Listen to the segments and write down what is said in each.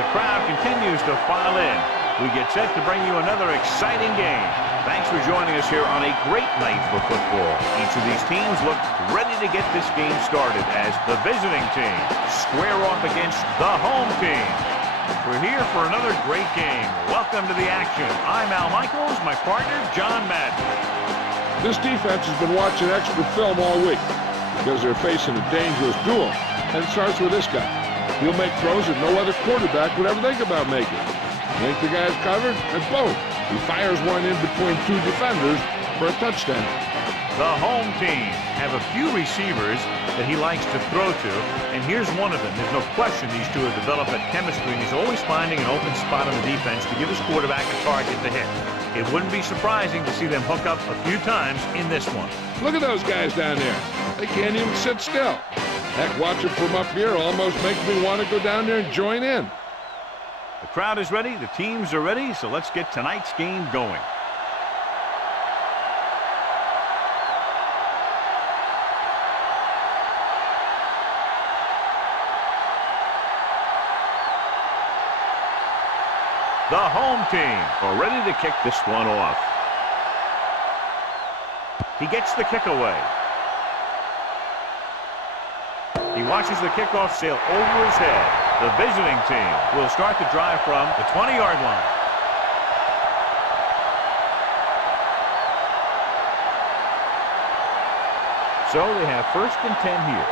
the crowd continues to file in. We get set to bring you another exciting game. Thanks for joining us here on a great night for football. Each of these teams look ready to get this game started as the visiting team square off against the home team. We're here for another great game. Welcome to the action. I'm Al Michaels, my partner, John Madden. This defense has been watching extra film all week because they're facing a dangerous duel. And it starts with this guy. He'll make throws that no other quarterback would ever think about making. Think the guy's covered, and boom, he fires one in between two defenders for a touchdown. The home team have a few receivers that he likes to throw to, and here's one of them. There's no question these two have developed that chemistry, and he's always finding an open spot on the defense to give his quarterback a target to hit. It wouldn't be surprising to see them hook up a few times in this one. Look at those guys down there. They can't even sit still. Heck, watching from up here almost makes me want to go down there and join in. The crowd is ready, the teams are ready, so let's get tonight's game going. The home team are ready to kick this one off. He gets the kick away. He watches the kickoff sail over his head. The visiting team will start the drive from the 20-yard line. So they have 1st and 10 here.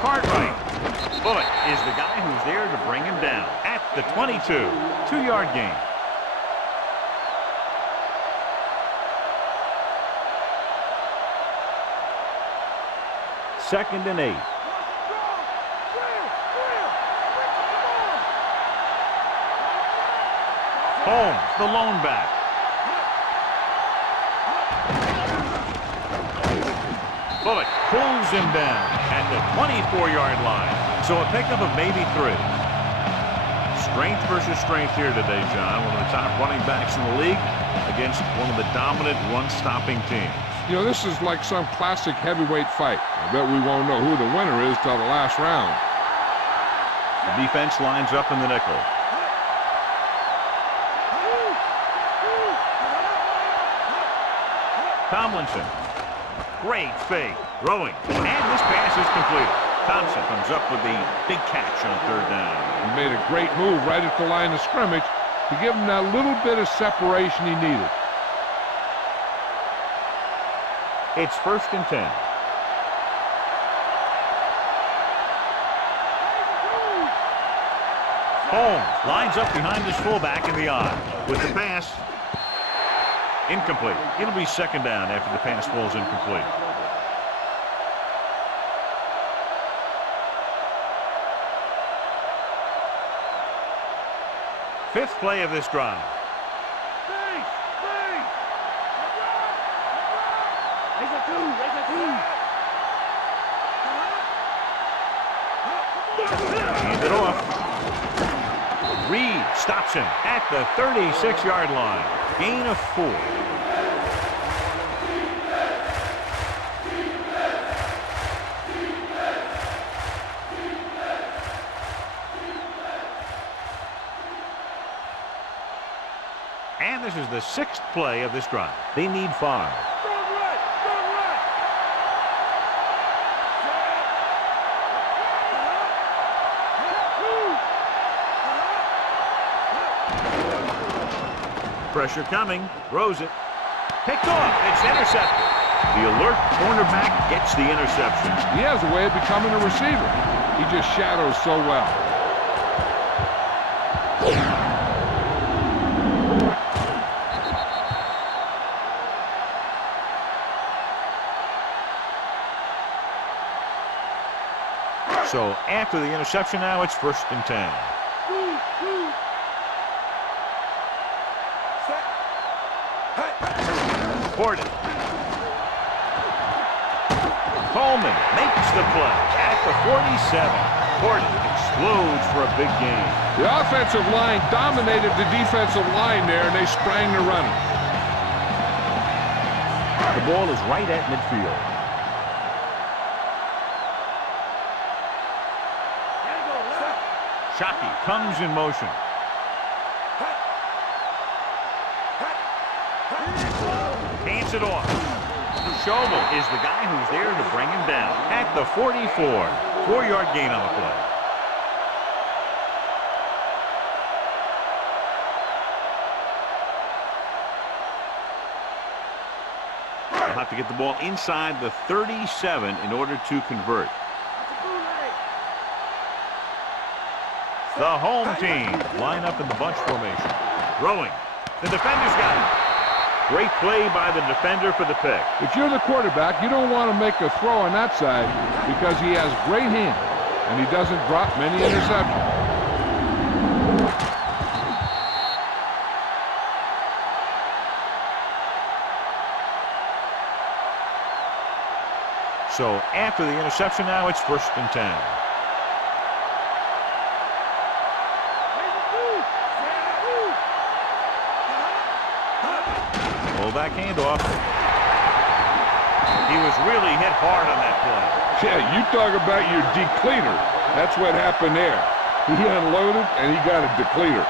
Cartwright. Bullock is the guy who's there to bring him down at the 22. 2-yard gain. Second and 8. Holmes, the lone back. Bullock pulls him down at the 24-yard line. So a pickup of maybe 3. Strength versus strength here today, John. One of the top running backs in the league against one of the dominant run-stopping teams. You know, this is like some classic heavyweight fight. I bet we won't know who the winner is till the last round. The defense lines up in the nickel. Tomlinson. Great fake. Throwing. And this pass is completed. Thompson comes up with the big catch on 3rd down. He made a great move right at the line of scrimmage to give him that little bit of separation he needed. It's 1st and 10. Holmes lines up behind his fullback in the eye. With the pass, incomplete. It'll be 2nd down after the pass falls incomplete. Fifth play of this drive. Hand it off. Reed stops him at the 36-yard line. Gain of 4. And this is the 6th play of this drive. They need 5. Pressure coming. Throws it. Picked off. It's intercepted. The alert cornerback gets the interception. He has a way of becoming a receiver. He just shadows so well. So after the interception now, it's 1st and 10. Gordon. Coleman makes the play at the 47. Gordon explodes for a big gain. The offensive line dominated the defensive line there, and they sprang to running. The ball is right at midfield. Shockey comes in motion. Hands it off. Schobel is the guy who's there to bring him down at the 44. 4-yard gain on the play. They'll have to get the ball inside the 37 in order to convert. The home team line up in the bunch formation. Throwing. The defender's got it. Great play by the defender for the pick. If you're the quarterback, you don't want to make a throw on that side because he has great hands and he doesn't drop many interceptions. So after the interception now, it's 1st and 10. Back handoff. He was really hit hard on that play. Yeah, you talk about your depleter. That's what happened there. He unloaded and he got a depleter.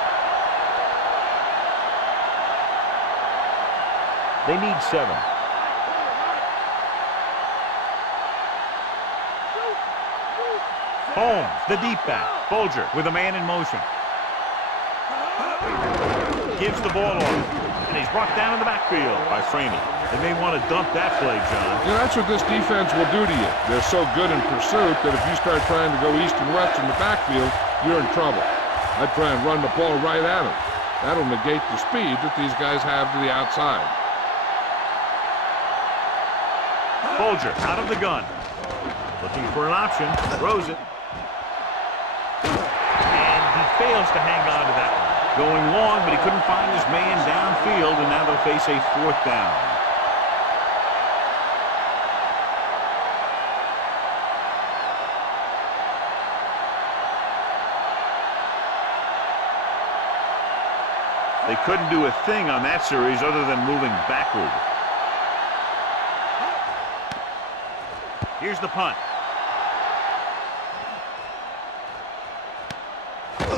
They need 7. Holmes, the deep back. Folger with a man in motion. Gives the ball off. And he's brought down in the backfield by Franey. They may want to dump that play, John. Yeah, that's what this defense will do to you. They're so good in pursuit that if you start trying to go east and west in the backfield, you're in trouble. I'd try and run the ball right at them. That'll negate the speed that these guys have to the outside. Folger out of the gun. Looking for an option. Throws it. And he fails to hang on to that one. Going long, but he couldn't find his man downfield, and now they'll face a 4th down. They couldn't do a thing on that series other than moving backward. Here's the punt.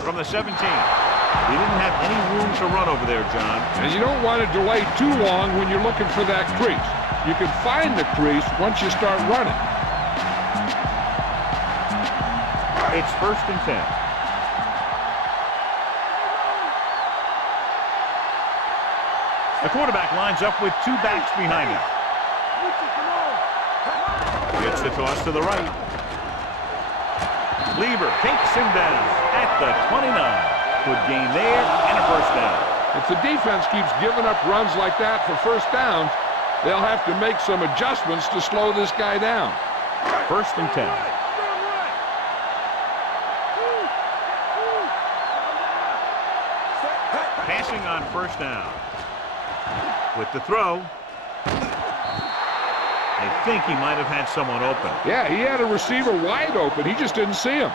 From the 17. He didn't have any room to run over there, John. And you don't want to delay too long when you're looking for that crease. You can find the crease once you start running. It's 1st and 10. The quarterback lines up with 2 backs behind him. Gets the toss to the right. Lieber takes him down at the 29. Good gain there, and a 1st down. If the defense keeps giving up runs like that for 1st downs, they'll have to make some adjustments to slow this guy down. 1st and 10. Passing on 1st down. With the throw. I think he might have had someone open. Yeah, he had a receiver wide open. He just didn't see him.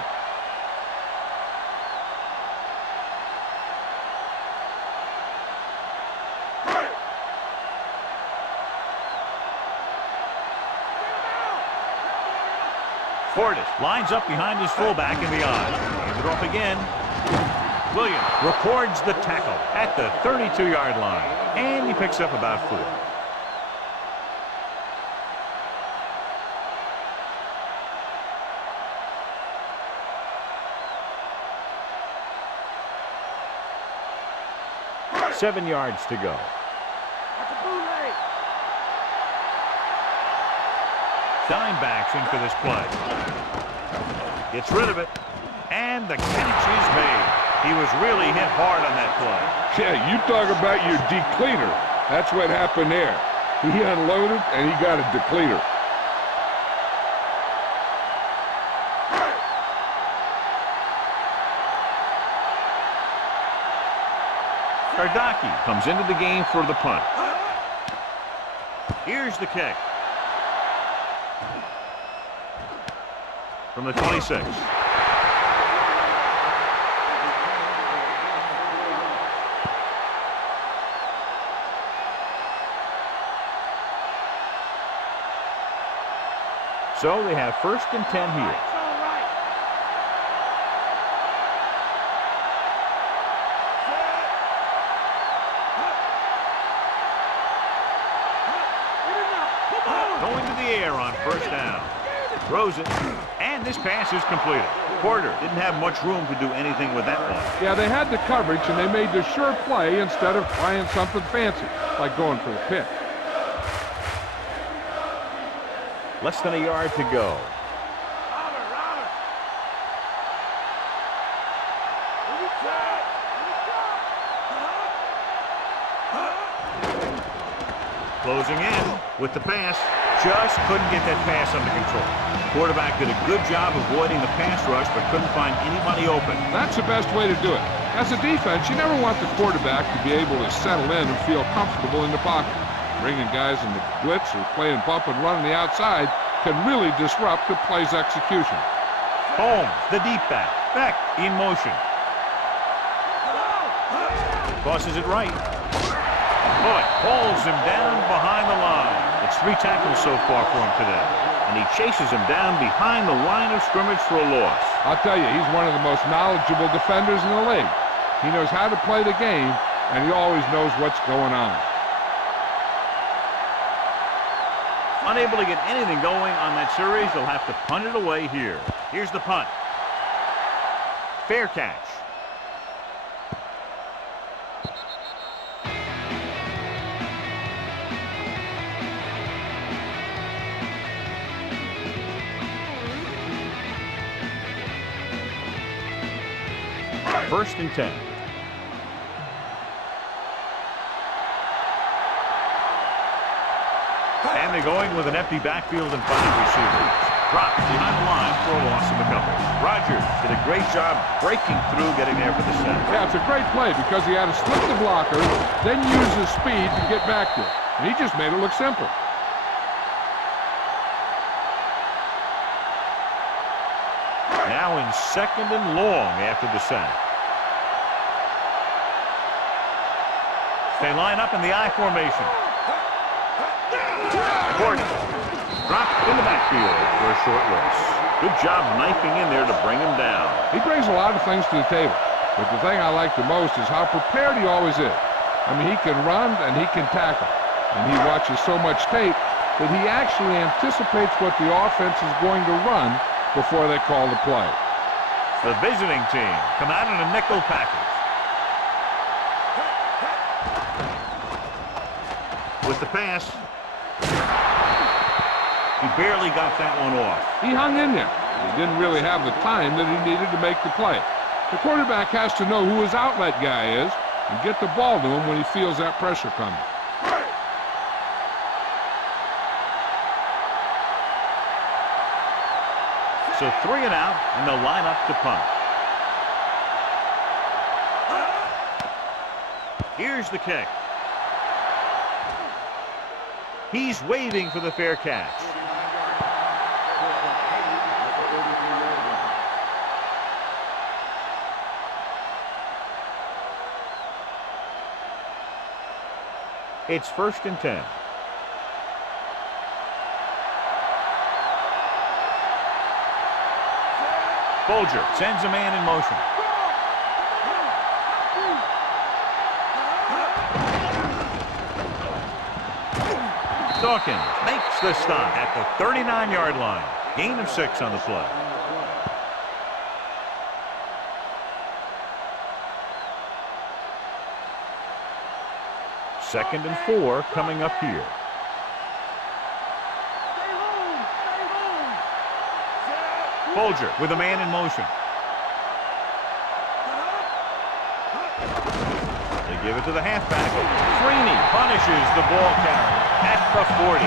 Portis lines up behind his fullback in the eye. Hands it off again. Williams records the tackle at the 32-yard line. And he picks up about 4. Seven yards to go. Dimebacks in for this play. Gets rid of it. And the catch is made. He was really hit hard on that play. Yeah, you talk about your depleter. That's what happened there. He unloaded and he got a depleter. Kardaki comes into the game for the punt. Here's the kick. From the 26. So they have 1st and 10 here. Going to the air on 1st down. Throws it, and this pass is completed. Porter didn't have much room to do anything with that one. Yeah, they had the coverage, and they made the sure play instead of trying something fancy, like going for the pick. Less than a yard to go. Closing in with the pass. Just couldn't get that pass under control. Quarterback did a good job avoiding the pass rush, but couldn't find anybody open. That's the best way to do it. As a defense, you never want the quarterback to be able to settle in and feel comfortable in the pocket. Bringing guys into blitz or playing bump and run on the outside can really disrupt the play's execution. Holmes, the deep back. Beck in motion. Tosses it right. Bullock pulls him down behind the line. It's 3 tackles so far for him today. And he chases him down behind the line of scrimmage for a loss. I'll tell you, he's one of the most knowledgeable defenders in the league. He knows how to play the game, and he always knows what's going on. Unable to get anything going on that series, they'll have to punt it away here. Here's the punt. Fair catch. First and 10. And they're going with an empty backfield and 5 receivers. Dropped behind the line for a loss of a couple. Rogers did a great job breaking through, getting there for the sack. Yeah, it's a great play because he had to slip the blocker, then use his speed to get back there. And he just made it look simple. Now in 2nd and long after the sack. They line up in the I formation. Gordon dropped in the backfield for a short loss. Good job knifing in there to bring him down. He brings a lot of things to the table, but the thing I like the most is how prepared he always is. I mean, he can run and he can tackle, and he watches so much tape that he actually anticipates what the offense is going to run before they call the play. The visiting team come out in a nickel package. With the pass, he barely got that one off. He hung in there. He didn't really have the time that he needed to make the play. The quarterback has to know who his outlet guy is and get the ball to him when he feels that pressure coming. So 3 and out, and they'll line up to punt. Here's the kick. He's waiting for the fair catch. It's 1st and 10. Folger sends a man in motion. Dawkins makes the stop at the 39-yard line. Gain of 6 on the play. Second and 4 coming up here. Folger with a man in motion. They give it to the halfback. Freeney punishes the ball carrier at the 40.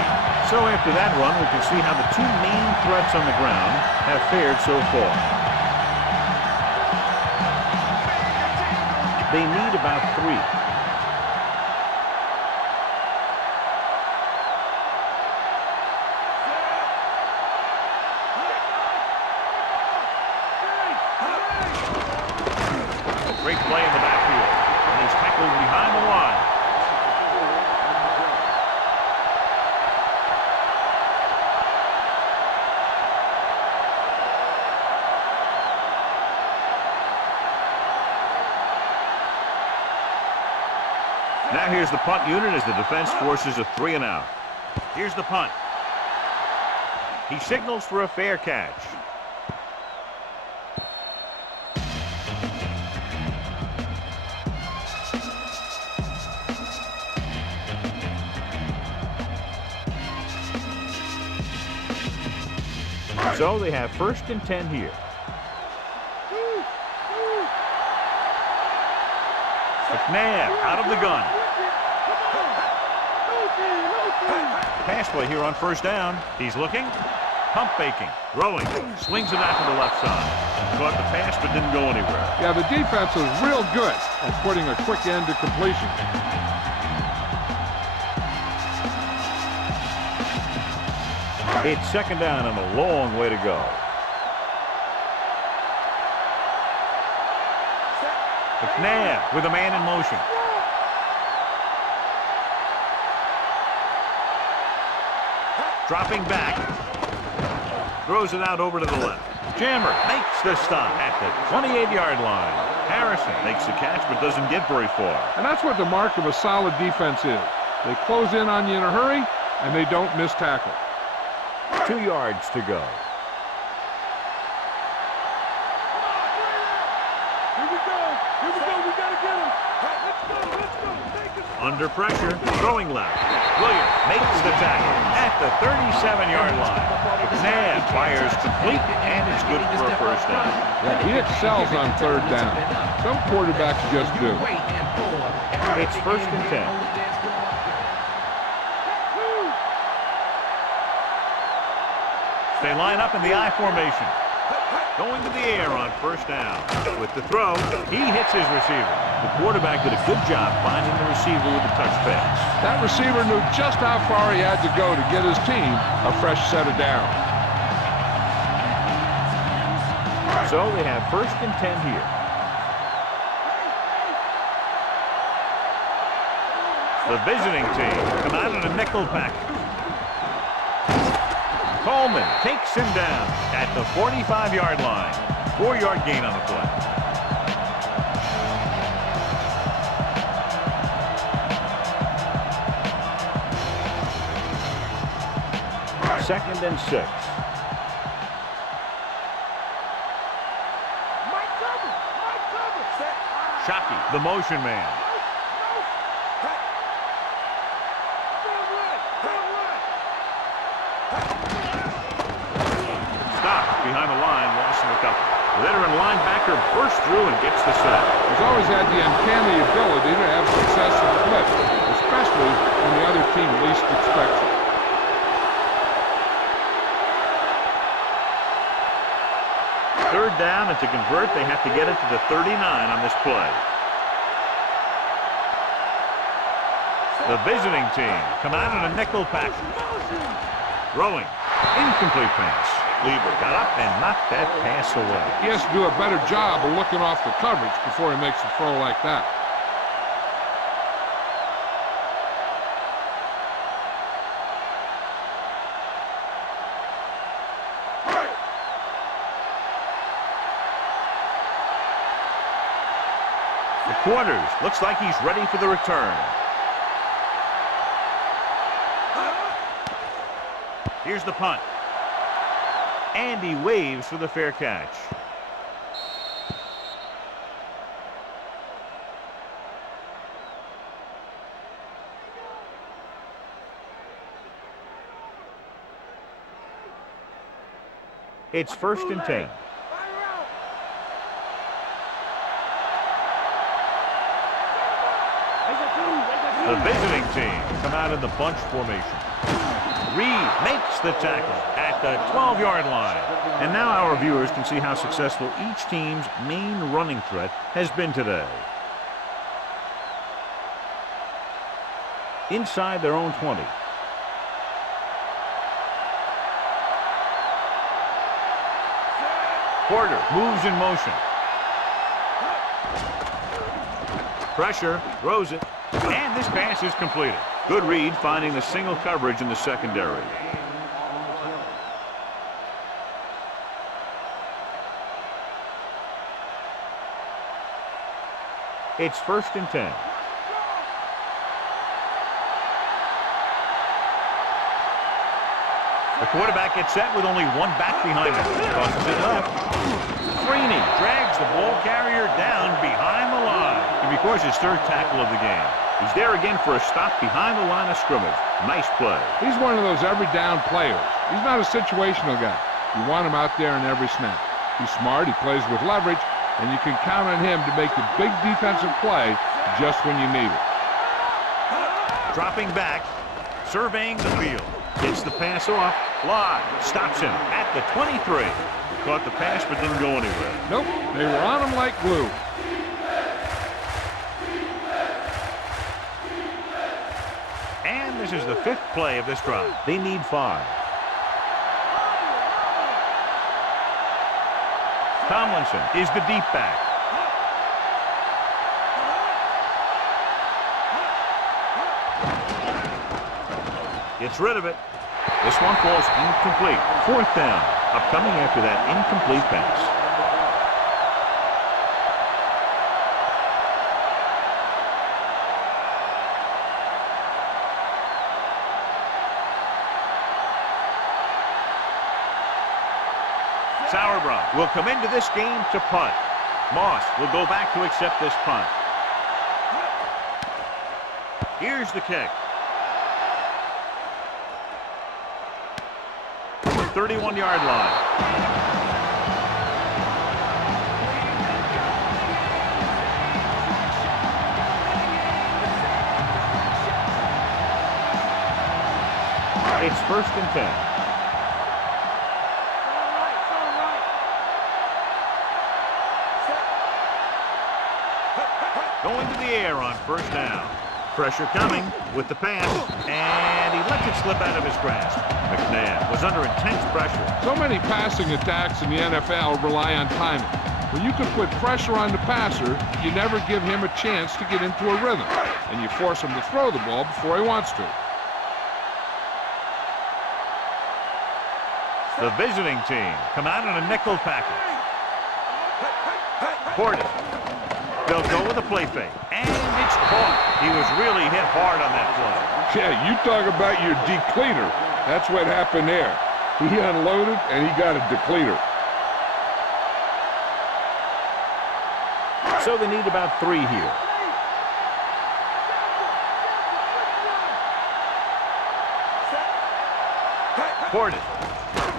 So after that run, we can see how the 2 main threats on the ground have fared so far. They need about 3. Great play in the backfield, and he's tackled behind the line. Now here's the punt unit as the defense forces a 3-and-out. Here's the punt. He signals for a fair catch. So they have 1st and 10 here. McNabb out of the gun. Pass play here on 1st down. He's looking. Pump faking. Throwing. Slings it out to the left side. Caught the pass but didn't go anywhere. Yeah, the defense is real good at putting a quick end to completion. It's 2nd down and a long way to go. McNabb with a man in motion. Dropping back. Throws it out over to the left. Jammer makes the stop at the 28-yard line. Harrison makes the catch but doesn't get very far. And that's what the mark of a solid defense is. They close in on you in a hurry, and they don't miss tackle. 2 yards to go. Under pressure, throwing left. Williams makes the tackle at the 37-yard line. McNabb fires complete, and it's good for a 1st down. Yeah, he excels on 3rd down. Some quarterbacks just do. It's 1st and 10. They line up in the I formation. Going to the air on 1st down. With the throw, he hits his receiver. The quarterback did a good job finding the receiver with the touch pass. That receiver knew just how far he had to go to get his team a fresh set of downs. So they have 1st and 10 here. The visiting team come out in a nickel package. Coleman takes him down at the 45-yard line. 4-yard gain on the play. Second and 6. Shockey, the motion man. Behind the line, loss in a couple. Veteran linebacker bursts through and gets the sack. He's always had the uncanny ability to have success in the blitz, especially when the other team least expects it. Third down, and to convert, they have to get it to the 39 on this play. The visiting team come out in a nickel package. Throwing. Incomplete pass. Lieber got up and knocked that pass away. He has to do a better job of looking off the coverage before he makes a throw like that. The quarters. Looks like he's ready for the return. Here's the punt. And he waves for the fair catch. It's 1st and 10. The visiting team come out in the bunch formation. Reed makes the tackle at the 12-yard line. And now our viewers can see how successful each team's main running threat has been today. Inside their own 20. Porter moves in motion. Pressure, throws it, and this pass is completed. Good read finding the single coverage in the secondary. It's 1st and 10. The quarterback gets set with only one back behind him. Tosses it left. Freeney drags the ball carrier down behind the line. He records his third tackle of the game. He's there again for a stop behind the line of scrimmage. Nice play. He's one of those every down players. He's not a situational guy. You want him out there in every snap. He's smart, he plays with leverage, and you can count on him to make the big defensive play just when you need it. Dropping back, surveying the field. Gets the pass off, fly, stops him at the 23. Caught the pass but didn't go anywhere. Nope, they were on him like glue. And this is the fifth play of this drive. They need 5. Tomlinson is the deep back. Gets rid of it. This one falls incomplete. 4th down. Upcoming after that incomplete pass. Sauerbrunn will come into this game to punt. Moss will go back to accept this punt. Here's the kick. 31-yard line. It's 1st and 10. Going to the air on 1st down. Pressure coming with the pass, and he lets it slip out of his grasp. McNabb was under intense pressure. So many passing attacks in the NFL rely on timing. When you can put pressure on the passer, you never give him a chance to get into a rhythm, and you force him to throw the ball before he wants to. The visiting team come out in a nickel package. Porter. They'll go with a play fake, and it's caught. He was really hit hard on that play. Yeah, you talk about your depleter. That's what happened there. He unloaded, and he got a depleter. So they need about 3 here. Porter.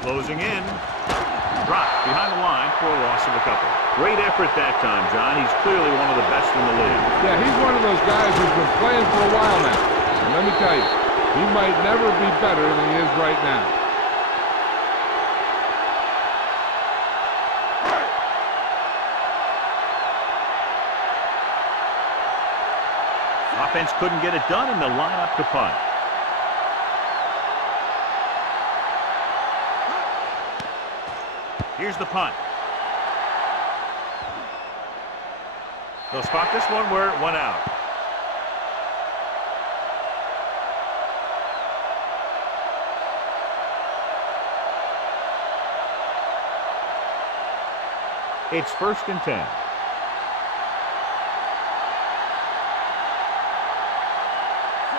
Closing in. Dropped behind the line for a loss of a couple. Great effort that time, John. He's clearly one of the best in the league. Yeah, he's one of those guys who's been playing for a while now. And let me tell you, he might never be better than he is right now. Offense couldn't get it done, and they'll line up to punt. Here's the punt. They'll spot this one where it went out. It's 1st and 10.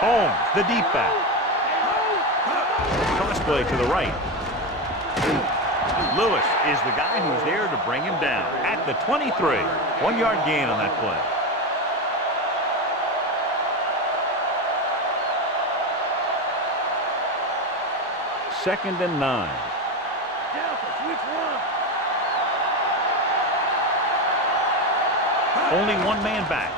Holmes, the deep back. Toss play to the right. Lewis is the guy who's there to bring him down at the 23. 1-yard gain on that play. Second and 9. Only one man back.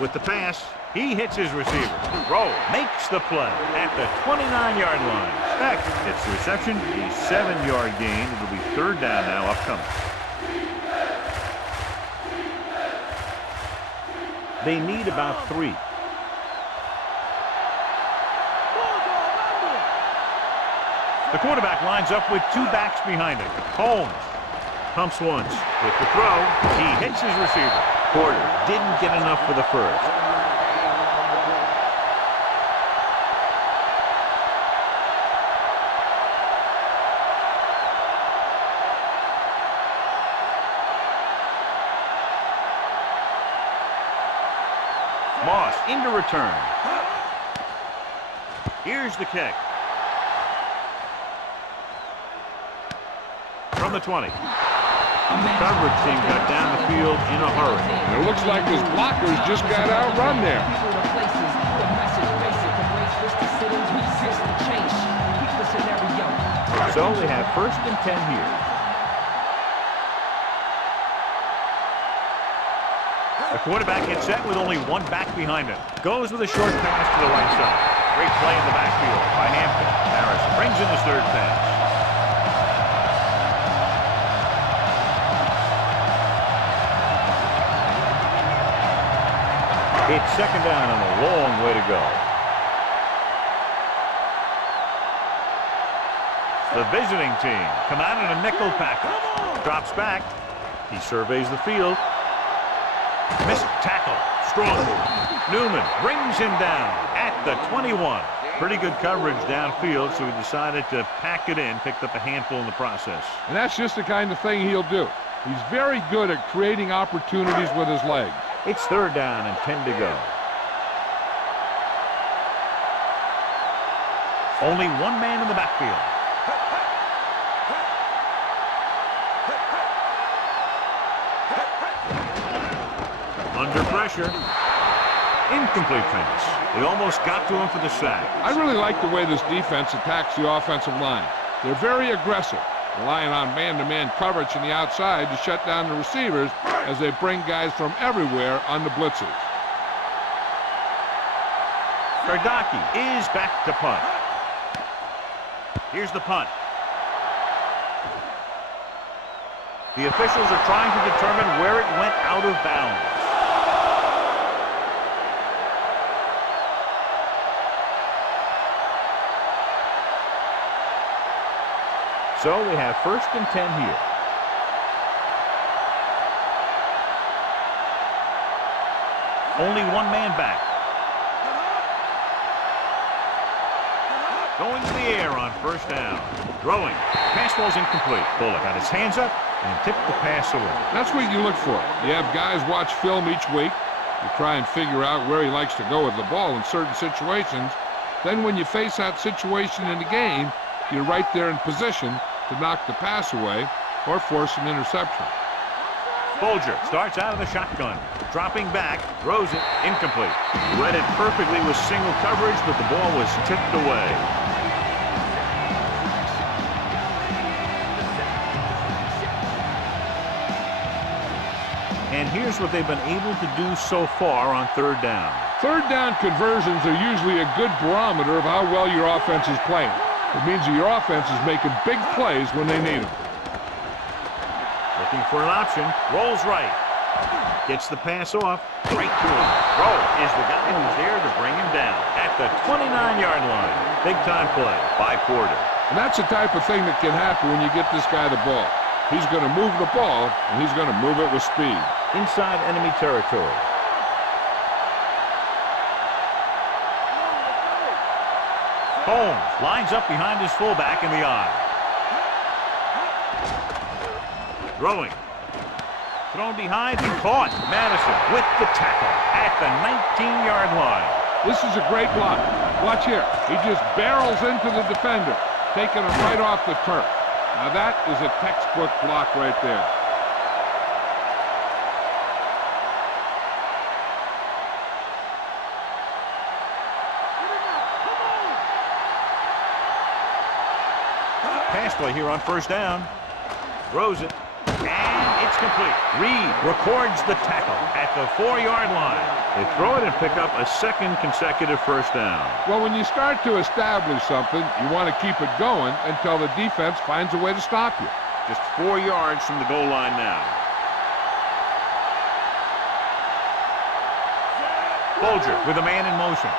With the pass, he hits his receiver. Rowe makes the play at the 29-yard line. Beck gets the reception, a 7-yard gain. It'll be 3rd down now upcoming. They need about 3. The quarterback lines up with 2 backs behind him. Holmes pumps once. With the throw, he hits his receiver. Porter didn't get enough for the first. Moss into return. Here's the kick. from the 20. Coverage team got down the field in a hurry. And it looks like his blockers just got outrun there. So they have 1st and 10 here. The quarterback gets set with only one back behind him. Goes with a short pass to the right side. Great play in the backfield by Hampton. Harris brings in his 3rd pass. It's 2nd down and a long way to go. The visiting team come out in a nickel package. Drops back. He surveys the field. Missed tackle. Strong. Newman brings him down at the 21. Pretty good coverage downfield, so he decided to pack it in. Picked up a handful in the process. And that's just the kind of thing he'll do. He's very good at creating opportunities with his legs. It's 3rd down and 10 to go. Only one man in the backfield. Under pressure. Incomplete pass. They almost got to him for the sack. I really like the way this defense attacks the offensive line. They're very aggressive, relying on man-to-man coverage on the outside to shut down the receivers as they bring guys from everywhere on the blitzes. Kardaki is back to punt. Here's the punt. The officials are trying to determine where it went out of bounds. So we have 1st and 10 here. Only one man back. Going to the air on 1st down. Throwing. Pass ball's incomplete. Bullock got his hands up and tipped the pass away. That's what you look for. You have guys watch film each week. You try and figure out where he likes to go with the ball in certain situations. Then when you face that situation in the game, you're right there in position to knock the pass away or force an interception. Folger starts out of the shotgun. Dropping back, throws it, incomplete. Read it perfectly with single coverage, but the ball was tipped away. And here's what they've been able to do so far on 3rd down. 3rd down conversions are usually a good barometer of how well your offense is playing. It means that your offense is making big plays when they need them. Looking for an option. Rolls right. Gets the pass off. Right to him. Throw is the guy who's there to bring him down at the 29-yard line. Big time play by Porter. And that's the type of thing that can happen when you get this guy the ball. He's going to move the ball, and he's going to move it with speed. Inside enemy territory. Holmes lines up behind his fullback in the eye. Throwing. Thrown behind and caught. Madison with the tackle at the 19-yard line. This is a great block. Watch here. He just barrels into the defender, taking him right off the turf. Now that is a textbook block right there. Pass play here on 1st down. Throws it. And it's complete. Reed records the tackle at the 4-yard line. They throw it and pick up a 2nd consecutive 1st down. Well, when you start to establish something, you want to keep it going until the defense finds a way to stop you. Just 4 yards from the goal line now. Folger with a man in motion.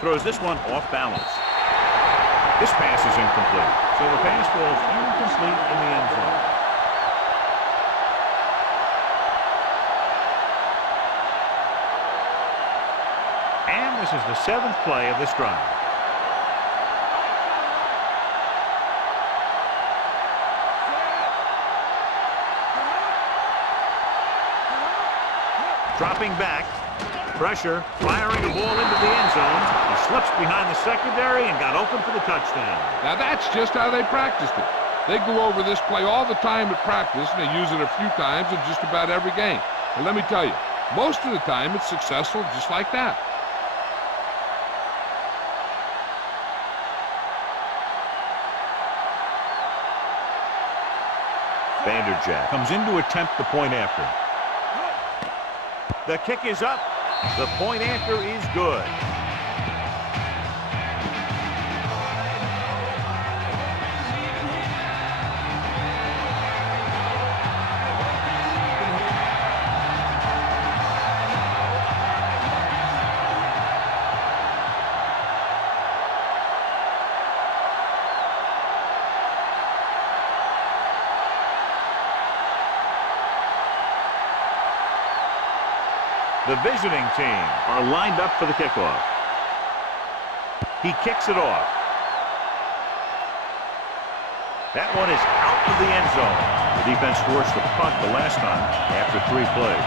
Throws this one off balance. This pass is incomplete. So the pass falls incomplete in the end zone. And this is the 7th play of this drive. Dropping back. Pressure, firing the ball into the end zone. He slips behind the secondary and got open for the touchdown. Now that's just how they practiced it. They go over this play all the time at practice, and they use it a few times in just about every game. And let me tell you, most of the time it's successful just like that. Vanderjagt comes in to attempt the point after. The kick is up. The point after is good. The visiting team are lined up for the kickoff. He kicks it off. That one is out of the end zone. The defense forced the punt the last time after 3 plays.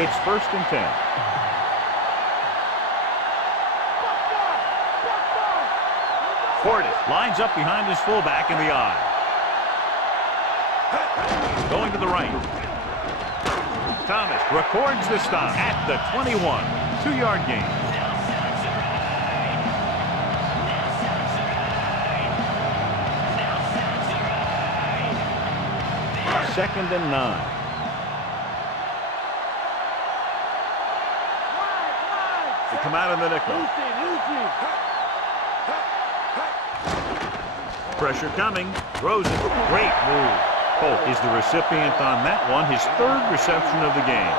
It's 1st and 10. Portis lines up behind his fullback in the eye. Going to the right. Thomas records the stop at the 21. 2-yard gain. Second and 9. They come out in the nickel. Pressure coming. Throws it. Great move. Polk is the recipient on that one. His 3rd reception of the game.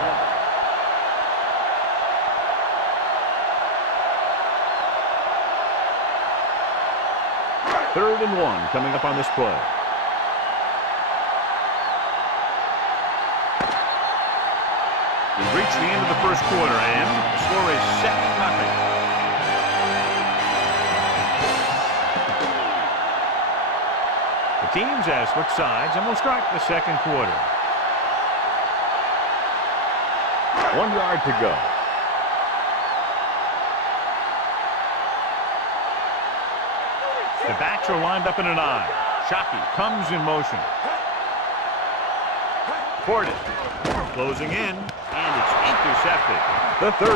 Third and 1 coming up on this play. We've reached the end of the 1st quarter, and the score is 7-0. Teams have switched sides, and we'll start the 2nd quarter. 1 yard to go. The backs are lined up in an I. Shockey comes in motion. Portis closing in, and it's intercepted. The 30.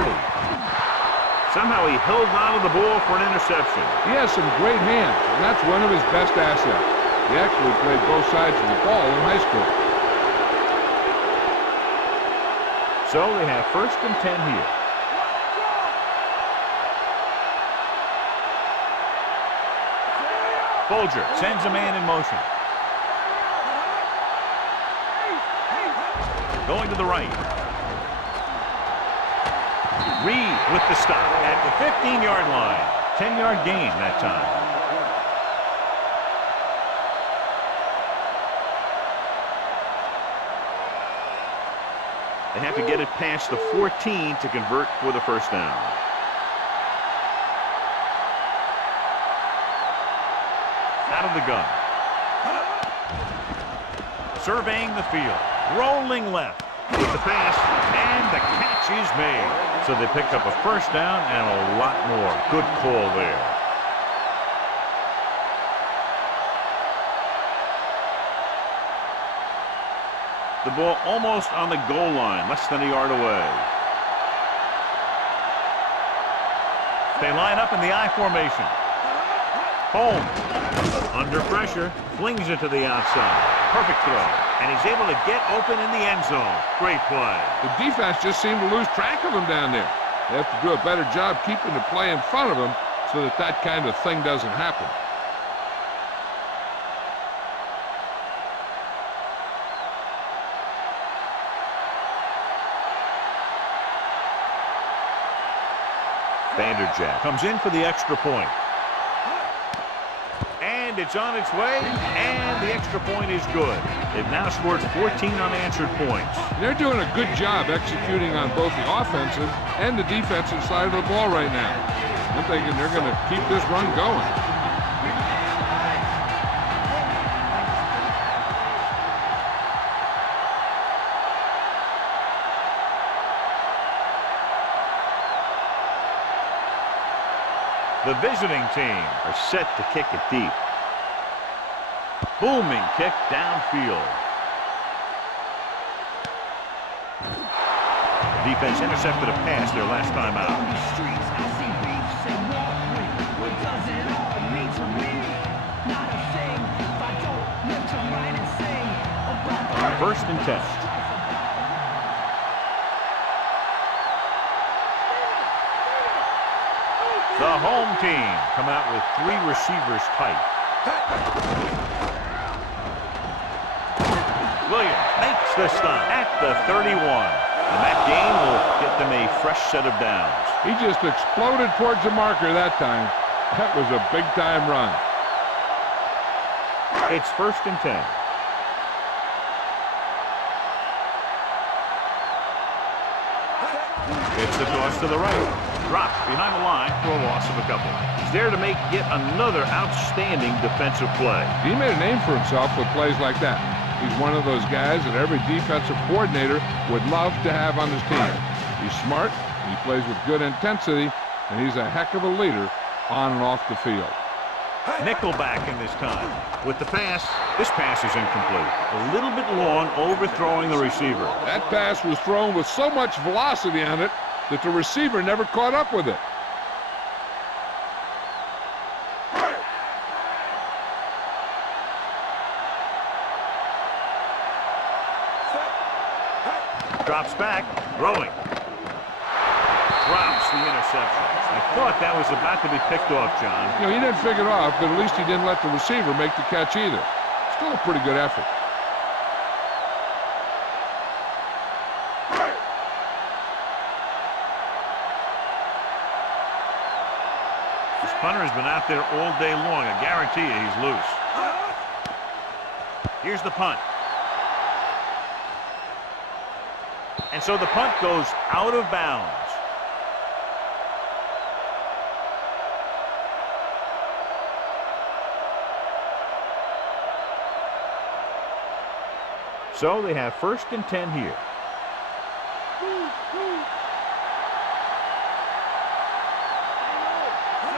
Somehow he held on to the ball for an interception. He has some great hands, and that's one of his best assets. He actually played both sides of the ball in high school. So they have 1st and 10 here. Folger sends a man in motion. Going to the right. Reed with the stop at the 15-yard line. 10-yard gain that time. They have to get it past the 14 to convert for the 1st down. Out of the gun. Surveying the field. Rolling left with the pass, and the catch is made. So they pick up a 1st down and a lot more. Good call there. The ball almost on the goal line, less than a yard away. They line up in the I formation. Holmes, under pressure, flings it to the outside. Perfect throw, and he's able to get open in the end zone. Great play. The defense just seemed to lose track of him down there. They have to do a better job keeping the play in front of him so that that kind of thing doesn't happen. Vanderjagt comes in for the extra point. And it's on its way, and the extra point is good. They've now scored 14 unanswered points. They're doing a good job executing on both the offensive and the defensive side of the ball right now. I'm thinking they're going to keep this run going. The visiting team are set to kick it deep. Booming kick downfield. The defense intercepted a pass their last time out. First and 10. The home team come out with 3 receivers tight. Williams makes the stop at the 31. And that gain will get them a fresh set of downs. He just exploded towards the marker that time. That was a big-time run. It's first and 10. It's the toss to the right. Dropped behind the line for a loss of a couple. He's there to make yet another outstanding defensive play. He made a name for himself with plays like that. He's one of those guys that every defensive coordinator would love to have on his team. He's smart, he plays with good intensity, and he's a heck of a leader on and off the field. Nickelback in this time. With the pass, this pass is incomplete. A little bit long, overthrowing the receiver. That pass was thrown with so much velocity on it that the receiver never caught up with it. Drops back, throwing. Drops the interception. I thought that was about to be picked off, John. You know, he didn't pick it off, but at least he didn't let the receiver make the catch either. Still a pretty good effort. This punter has been out there all day long. I guarantee you he's loose. Here's the punt. And so the punt goes out of bounds. So they have first and 10 here.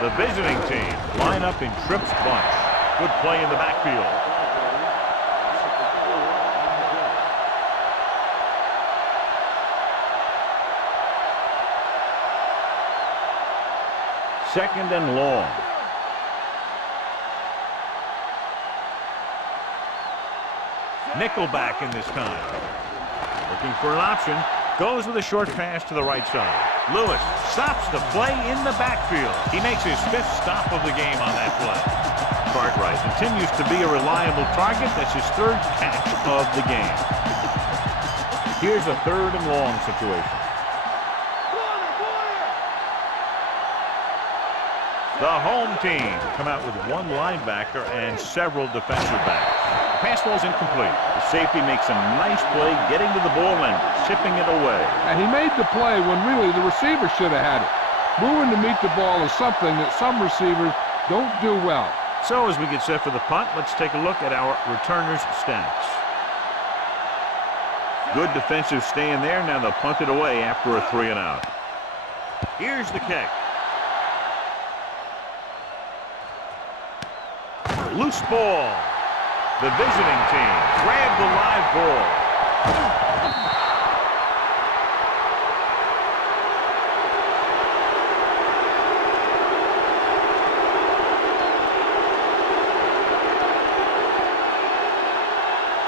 The visiting team line up in trips bunch. Good play in the backfield. Second and long. Nickelback in this time. Looking for an option. Goes with a short pass to the right side. Lewis stops the play in the backfield. He makes his 5th stop of the game on that play. Cartwright continues to be a reliable target. That's his 3rd catch of the game. Here's a 3rd and long situation. The home team come out with 1 linebacker and several defensive backs. The pass ball's incomplete. The safety makes a nice play getting to the ball and chipping it away. And he made the play when really the receiver should have had it. Moving to meet the ball is something that some receivers don't do well. So as we get set for the punt, let's take a look at our returners' stats. Good defensive stand there. Now they'll punt it away after a 3 and out. Here's the kick. Loose ball. The visiting team grabbed the live ball.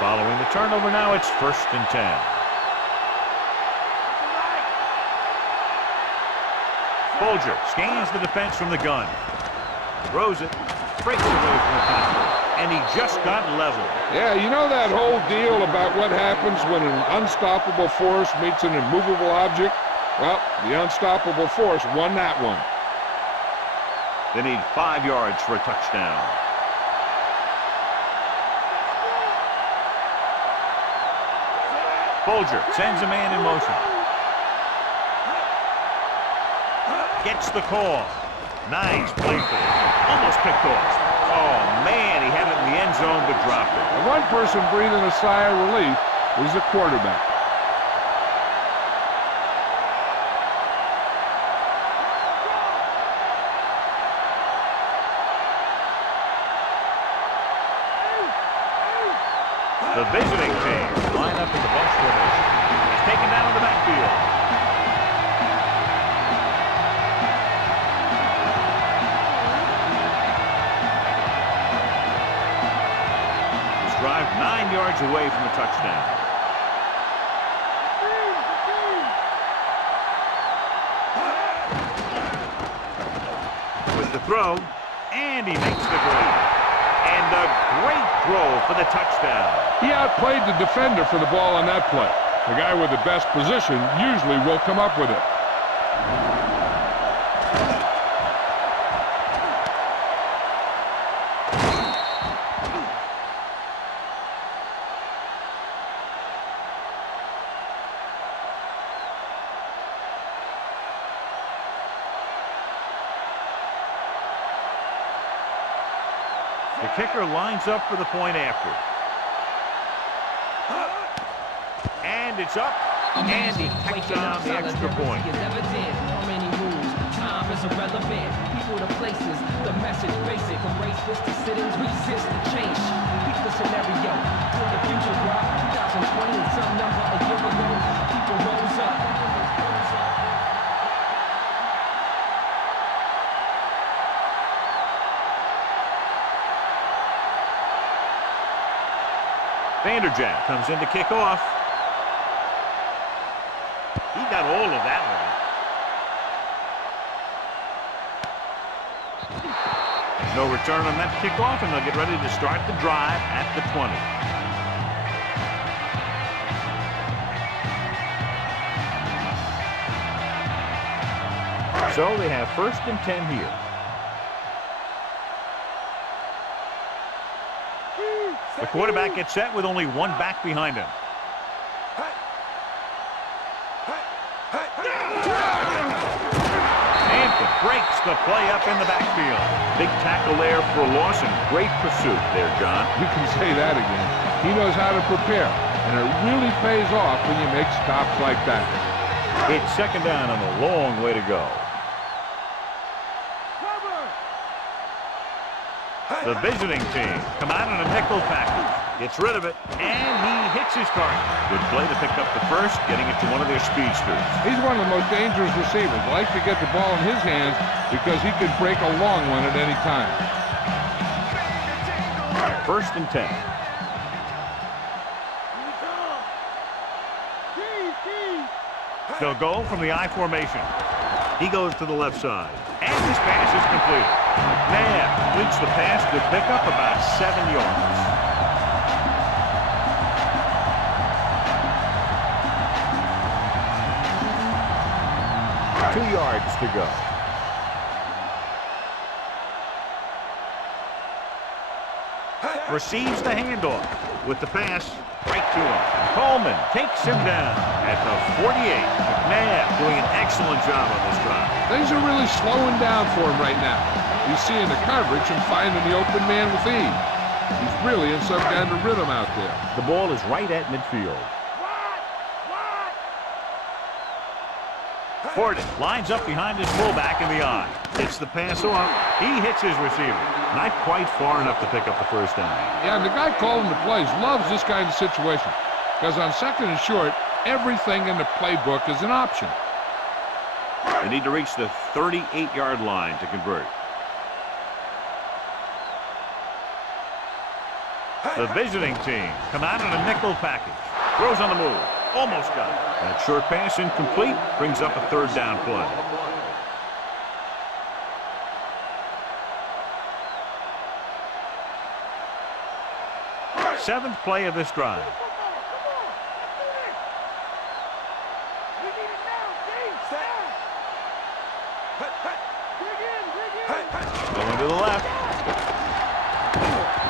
Following the turnover now, it's first and 10. Folger scans the defense from the gun. Throws it. Breaks away from the tackle, and he just got level. Yeah, you know that whole deal about what happens when an unstoppable force meets an immovable object? Well, the unstoppable force won that one. They need 5 yards for a touchdown. Folger sends a man in motion. Gets the call. Nice play for him. Almost picked off. Oh, man, he had it in the end zone but dropped it. And one person breathing a sigh of relief was the quarterback. The visiting team line up in the bunch formation. He's taken down in the backfield. This drive 9 yards away from a touchdown. With the throw, and he makes the grade. And a great throw for the touchdown. He outplayed the defender for the ball on that play. The guy with the best position usually will come up with it. The kicker lines up for the point after. And it's up. And he takes down the extra point. Time is irrelevant. People to places. The message basic. Erase this decisions. Resist the change. Beat the scenario. For the future, bro. 2020 and some number a year ago. People rose up. Vanderjagt comes in to kick off. He got all of that one. No return on that kickoff, and they'll get ready to start the drive at the 20. So they have 1st and 10 here. The quarterback gets set with only one back behind him. Hampton breaks the play up in the backfield. Big tackle there for a loss and great pursuit there, John. You can say that again. He knows how to prepare, and it really pays off when you make stops like that. It's 2nd down and a long way to go. The visiting team come out in a nickel package. Gets rid of it, and he hits his target. Good play to pick up the first, getting it to one of their speedsters. He's one of the most dangerous receivers. Likes to get the ball in his hands because he can break a long one at any time. 1st and 10. They'll go from the I formation. He goes to the left side. And this pass is completed. McNabb completes the pass to pick up about 7 yards. Two yards to go. Receives the handoff with the pass right to him. Coleman takes him down at the 48. McNabb doing an excellent job on this drive. Things are really slowing down for him right now. He's seeing the coverage and finding the open man with ease. He's really in some kind of rhythm out there. The ball is right at midfield. Forden lines up behind his fullback in the I. Hits the pass off. He hits his receiver. Not quite far enough to pick up the first down. Yeah, and the guy calling the plays loves this kind of situation. Because on 2nd and short, everything in the playbook is an option. They need to reach the 38-yard line to convert. The visiting team come out in a nickel package. Throws on the move. Almost got it. That short pass incomplete brings up a 3rd down play. Seventh play of this drive. Going to the left.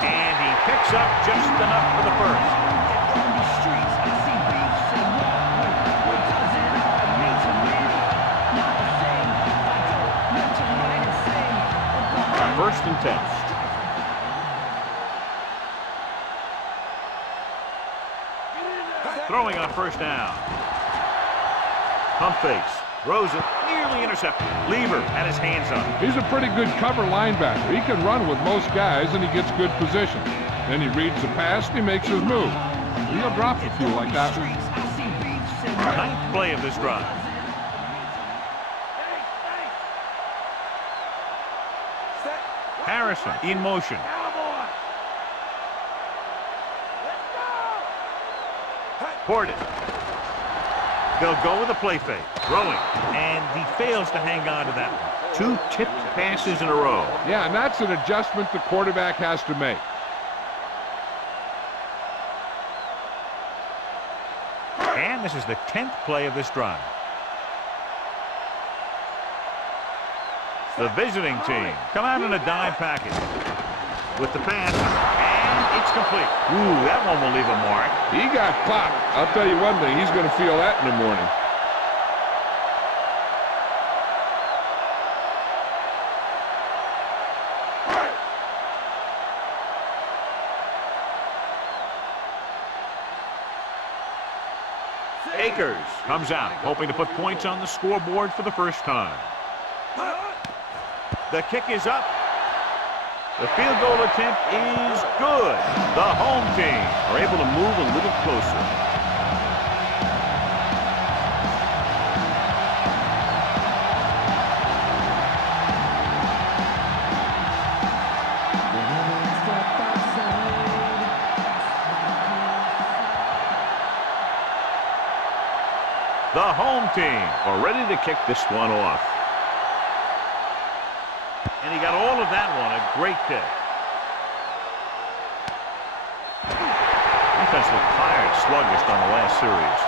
And he picks up just enough for the first. First and 10. Throwing on 1st down. Pump fakes. Throws it. Nearly intercepted. Lever had his hands on it. He's a pretty good cover linebacker. He can run with most guys, and he gets good position. Then he reads the pass, and he makes his move. He'll drop a few like that. Ninth play of this drive. Harrison in motion. Portis. They'll go with a play fake. Throwing. And he fails to hang on to that one. 2 tipped passes in a row. Yeah, and that's an adjustment the quarterback has to make. And this is the 10th play of this drive. The visiting team come out in a dime package. With the pass. And it's complete. Ooh, that one will leave a mark. He got popped. I'll tell you one thing. He's going to feel that in the morning. Akers comes out, hoping to put points on the scoreboard for the first time. The kick is up. The field goal attempt is good. The home team are able to move a little closer. The home team are ready to kick this one off. And he got all of that one, a great kick. Defense looked tired, sluggish on the last series.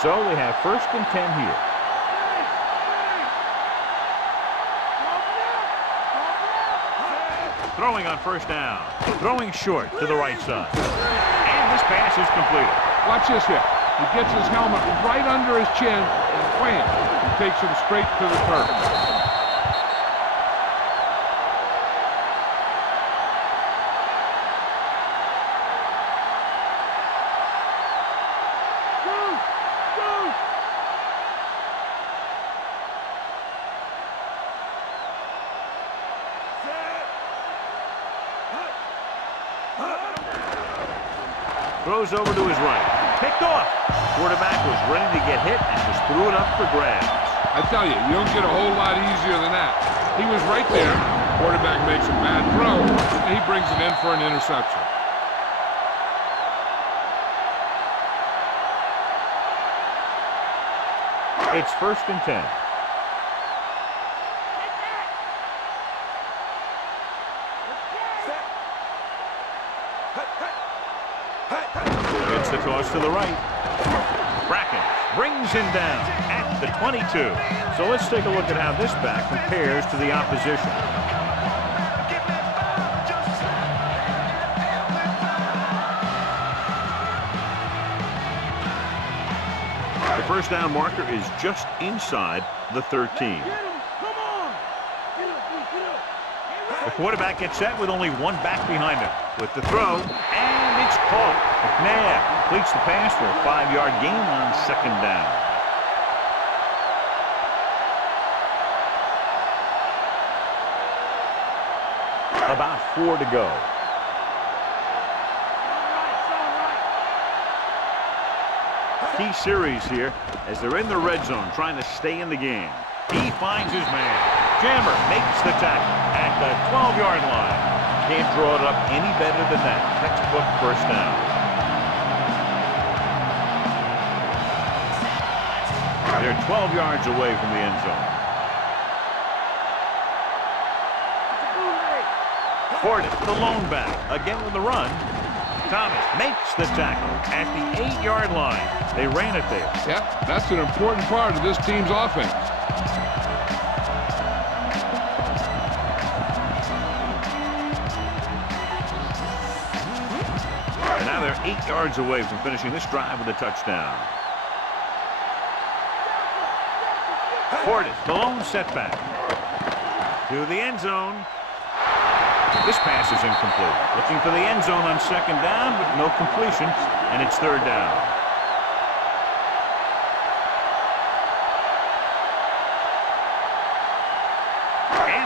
So we have 1st and 10 here. Throwing on 1st down. Throwing short to the right side. And this pass is completed. Watch this here. He gets his helmet right under his chin and wham, he takes him straight to the turf. Throws over to his right. Picked off. Quarterback was ready to get hit and just threw it up for grabs. I tell you, you don't get a whole lot easier than that. He was right there. Quarterback makes a bad throw, and he brings it in for an interception. It's 1st and 10. It's the toss to the right. Bracken brings him down at the 22. So let's take a look at how this back compares to the opposition. The 1st down marker is just inside the 13. The quarterback gets set with only one back behind him. With the throw, and it's caught. McNabb completes the pass for a 5-yard gain on 2nd down. About 4 to go. Key series here as they're in the red zone trying to stay in the game. He finds his man. Jammer makes the tackle at the 12-yard line. Can't draw it up any better than that. Textbook 1st down. They're 12 yards away from the end zone. Portis, the lone back, again with the run. Thomas makes the tackle at the 8-yard line. They ran it there. Yep, that's an important part of this team's offense. And now they're 8 yards away from finishing this drive with a touchdown. Portis, the lone setback. To the end zone. This pass is incomplete. Looking for the end zone on 2nd down, but no completion, and it's 3rd down.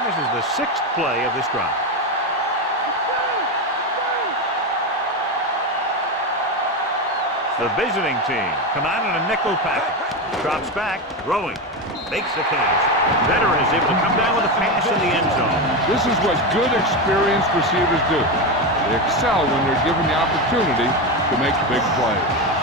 This is the 6th play of this drive. The visiting team come out in a nickel package. Drops back, throwing. Makes the catch. Veteran is able to come down with a pass in the end zone. This is what good, experienced receivers do. They excel when they're given the opportunity to make big plays.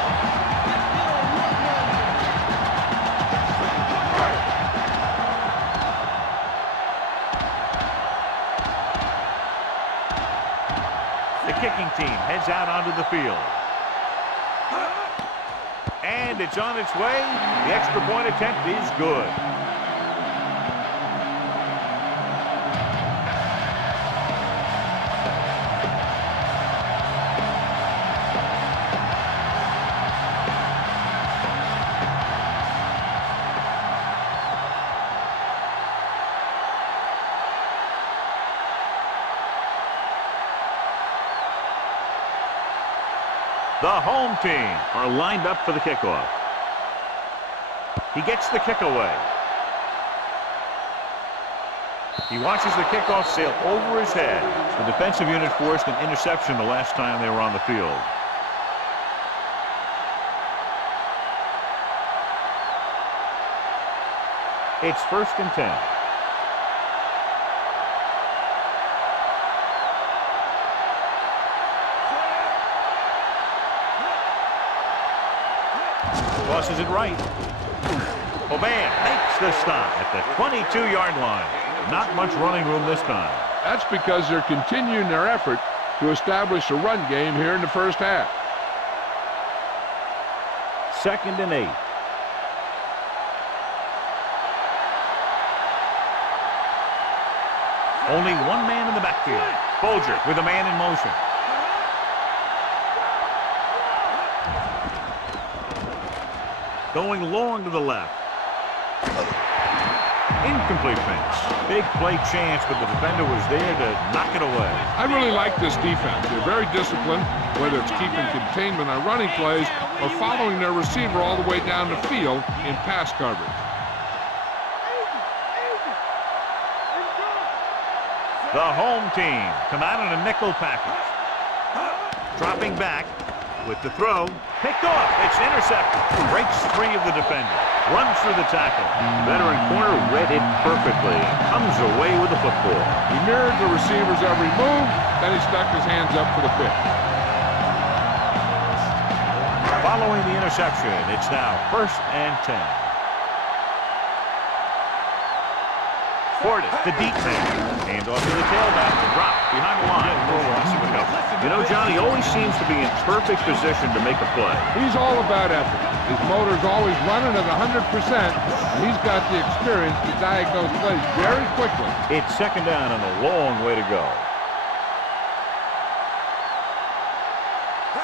The kicking team heads out onto the field. And it's on its way. The extra point attempt is good. The home team are lined up for the kickoff. He gets the kick away. He watches the kickoff sail over his head. The defensive unit forced an interception the last time they were on the field. It's 1st and 10. Tosses it right. Oban makes the stop at the 22-yard line. Not much running room this time. That's because they're continuing their effort to establish a run game here in the first half. 2nd and 8. Only one man in the backfield. Folger with a man in motion. Going long to the left. Incomplete pass. Big play chance, but the defender was there to knock it away. I really like this defense. They're very disciplined, whether it's keeping containment on running plays or following their receiver all the way down the field in pass coverage. The home team come out in a nickel package. Dropping back with the throw. Picked off. It's intercepted. Breaks 3 of the defender. Runs through the tackle. Veteran corner read it perfectly. Comes away with the football. He mirrored the receiver's every move, then he stuck his hands up for the pick. Following the interception, it's now 1st and 10. Fortis, the deep man. Hand off to the tailback. Drop behind the line for a loss of a couple. You know, John, he always seems to be in perfect position to make a play. He's all about effort. His motor's always running at 100%, and he's got the experience to diagnose plays very quickly. It's 2nd down and a long way to go.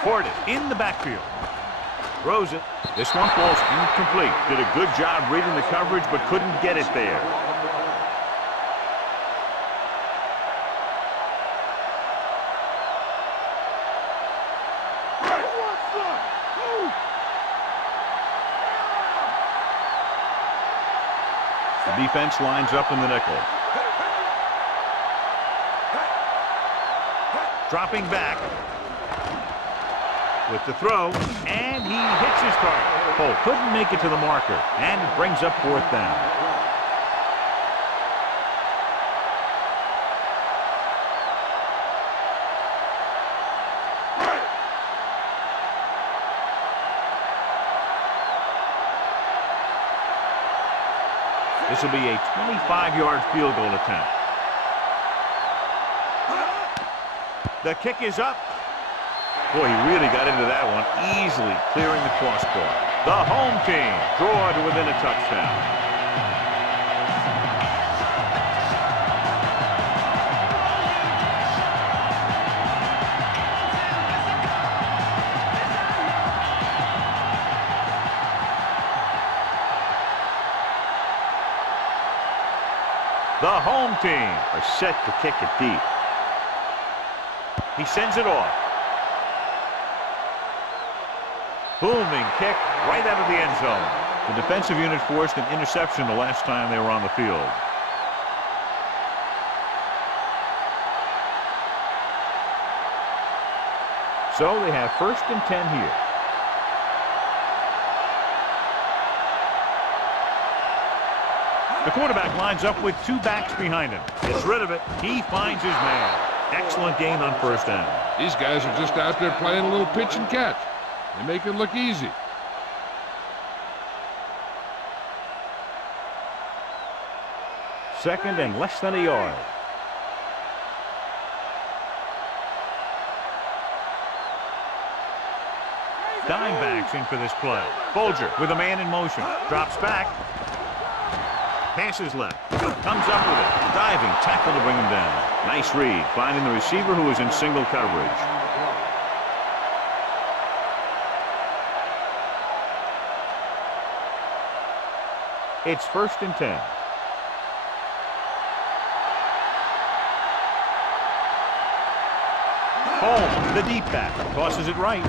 Fortis in the backfield. Throws it. This one falls incomplete. Did a good job reading the coverage, but couldn't get it there. The defense lines up in the nickel. Dropping back with the throw, and he hits his target. Cole couldn't make it to the marker, and it brings up 4th down. This will be a 25-yard field goal attempt. The kick is up. Boy, he really got into that one, easily clearing the crossbar. The home team draw to within a touchdown. The home team are set to kick it deep. He sends it off. Booming kick right out of the end zone. The defensive unit forced an interception the last time they were on the field. So they have 1st and 10 here. The quarterback lines up with 2 backs behind him. Gets rid of it. He finds his man. Excellent gain on 1st down. These guys are just out there playing a little pitch and catch. They make it look easy. Second and less than a yard. Dime backs in for this play. Folger with a man in motion. Drops back. Passes left. Comes up with it. Diving tackle to bring him down. Nice read. Finding the receiver who is in single coverage. It's 1st and 10. Home, the deep back. Tosses it right.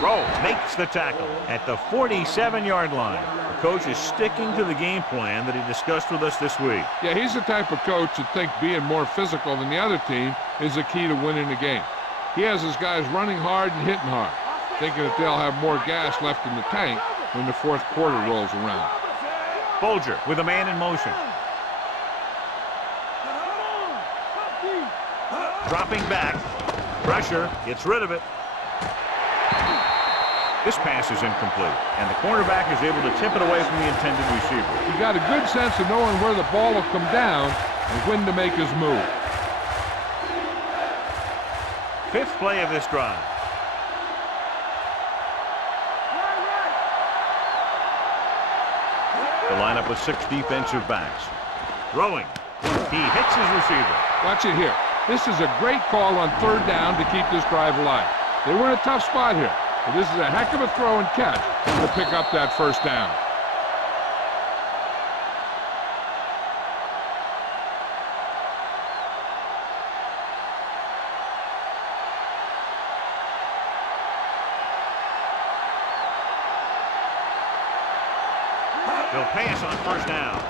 Throw. Makes the tackle at the 47-yard line. The coach is sticking to the game plan that he discussed with us this week. Yeah, he's the type of coach that thinks being more physical than the other team is the key to winning the game. He has his guys running hard and hitting hard, thinking that they'll have more gas left in the tank when the 4th quarter rolls around. Folger with a man in motion. Dropping back. Pressure. Gets rid of it. This pass is incomplete, and the cornerback is able to tip it away from the intended receiver. He got a good sense of knowing where the ball will come down and when to make his move. 5th play of this drive. The lineup with 6 defensive backs. Throwing. He hits his receiver. Watch it here. This is a great call on 3rd down to keep this drive alive. They were in a tough spot here, but this is a heck of a throw and catch to pick up that 1st down. They'll pass on 1st down.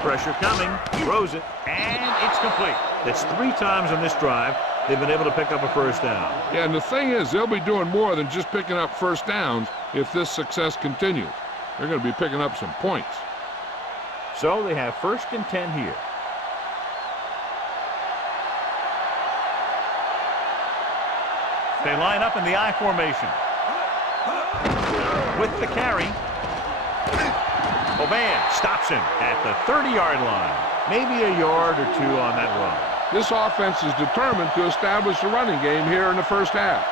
Pressure coming. Throws it. And it's complete. That's 3 times on this drive they've been able to pick up a 1st down. Yeah, and the thing is, they'll be doing more than just picking up 1st downs if this success continues. They're going to be picking up some points. So they have 1st and 10 here. They line up in the I formation. With the carry. Oban stops him at the 30-yard line. Maybe a yard or 2 on that run. This offense is determined to establish a running game here in the 1st half.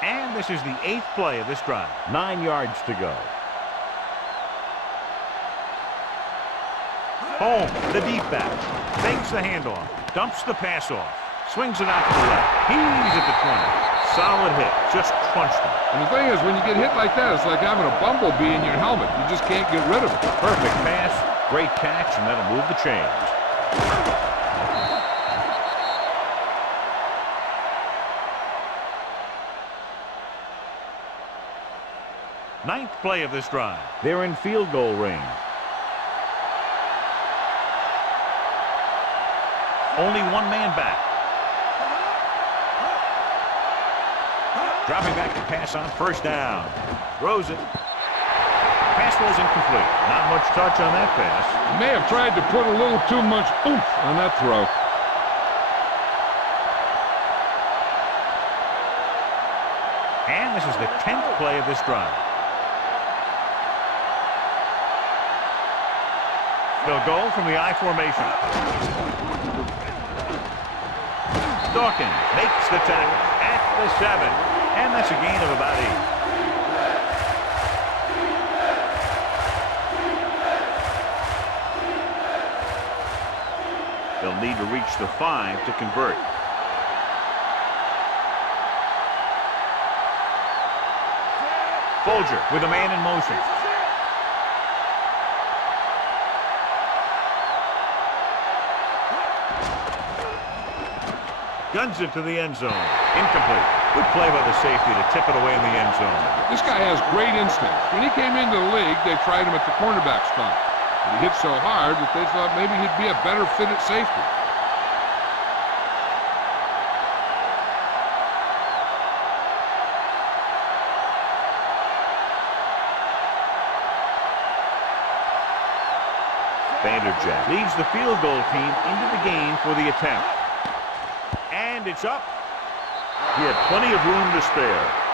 And this is the 8th play of this drive. 9 yards to go. Home, the deep back. Fakes the handoff. Dumps the pass off. Swings it out to the left. He's at the 20. Solid hit. Just crunched him. And the thing is, when you get hit like that, it's like having a bumblebee in your helmet. You just can't get rid of it. Perfect pass. Great catch, and that'll move the chains. 9th play of this drive. They're in field goal range. Only 1 man back. Dropping back to pass on 1st down. Throws it. Pass was incomplete. Not much touch on that pass. He may have tried to put a little too much oomph on that throw. And this is the 10th play of this drive. They'll go from the I formation. Dawkins makes the tackle at the 7. And that's a gain of about 8. They'll need to reach the 5 to convert. Folger with a man in motion. Guns it to the end zone. Incomplete. Good play by the safety to tip it away in the end zone. This guy has great instincts. When he came into the league, they tried him at the cornerback spot. But he hit so hard that they thought maybe he'd be a better fit at safety. Vanderjagt leads the field goal team into the game for the attempt. And it's up. He had plenty of room to spare.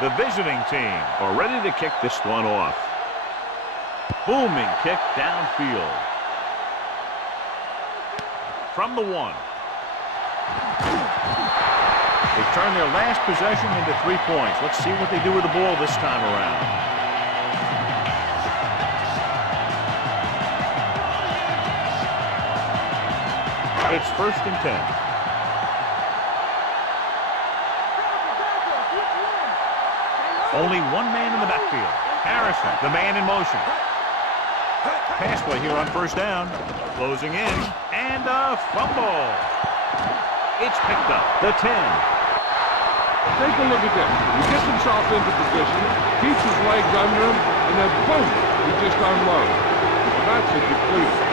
The visiting team are ready to kick this one off. Booming kick downfield. From the 1. They turn their last possession into 3 points. Let's see what they do with the ball this time around. It's 1st and 10. Only one man in the backfield. Harrison, the man in motion. Pass play here on 1st down. Closing in. And a fumble. It's picked up. The 10. Take a look at this. He gets himself into position, keeps his legs under him, and then boom, he just unloads. That's a completion.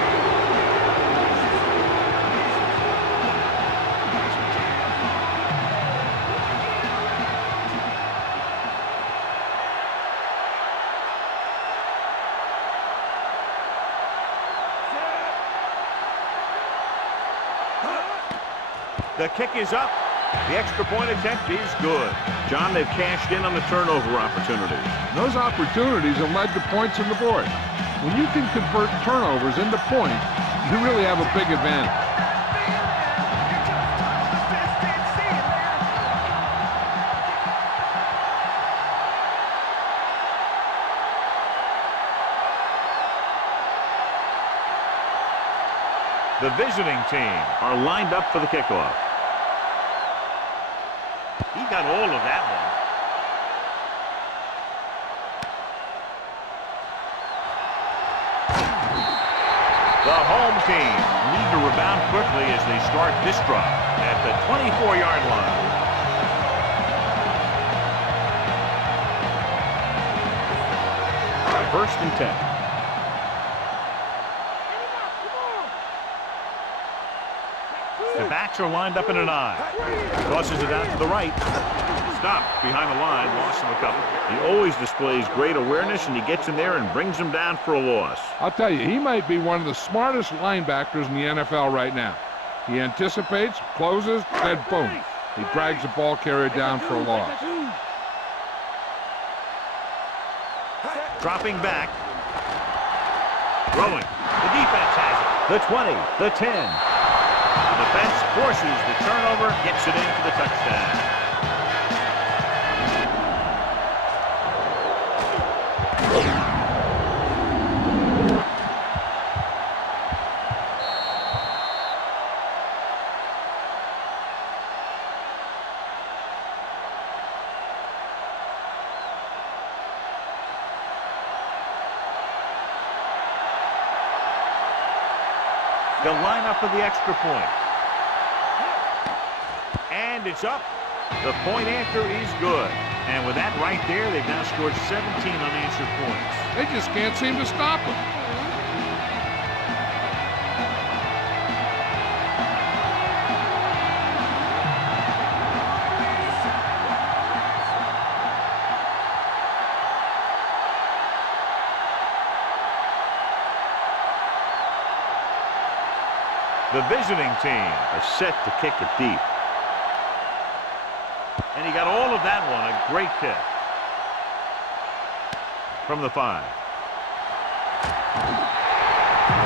The kick is up. The extra point attempt is good. John, they've cashed in on the turnover opportunities. Those opportunities have led to points on the board. When you can convert turnovers into points, you really have a big advantage. The visiting team are lined up for the kickoff. He got all of that one. The home team need to rebound quickly as they start this drive at the 24-yard line. First and 10. The backs are lined up in an I. Tosses it out to the right. Stopped behind the line. Lost him a couple. He always displays great awareness, and he gets in there and brings him down for a loss. I'll tell you, he might be one of the smartest linebackers in the NFL right now. He anticipates, closes, then boom. He drags the ball carrier down for a loss. Dropping back. Throwing. The defense has it. The 20. The 10. The defense forces the turnover, gets it in for the touchdown. They'll line up for the extra point. And it's up. The point after is good. And with that right there, they've now scored 17 unanswered points. They just can't seem to stop him. The visiting team are set to kick it deep. And he got all of that one. A great kick. From the 5.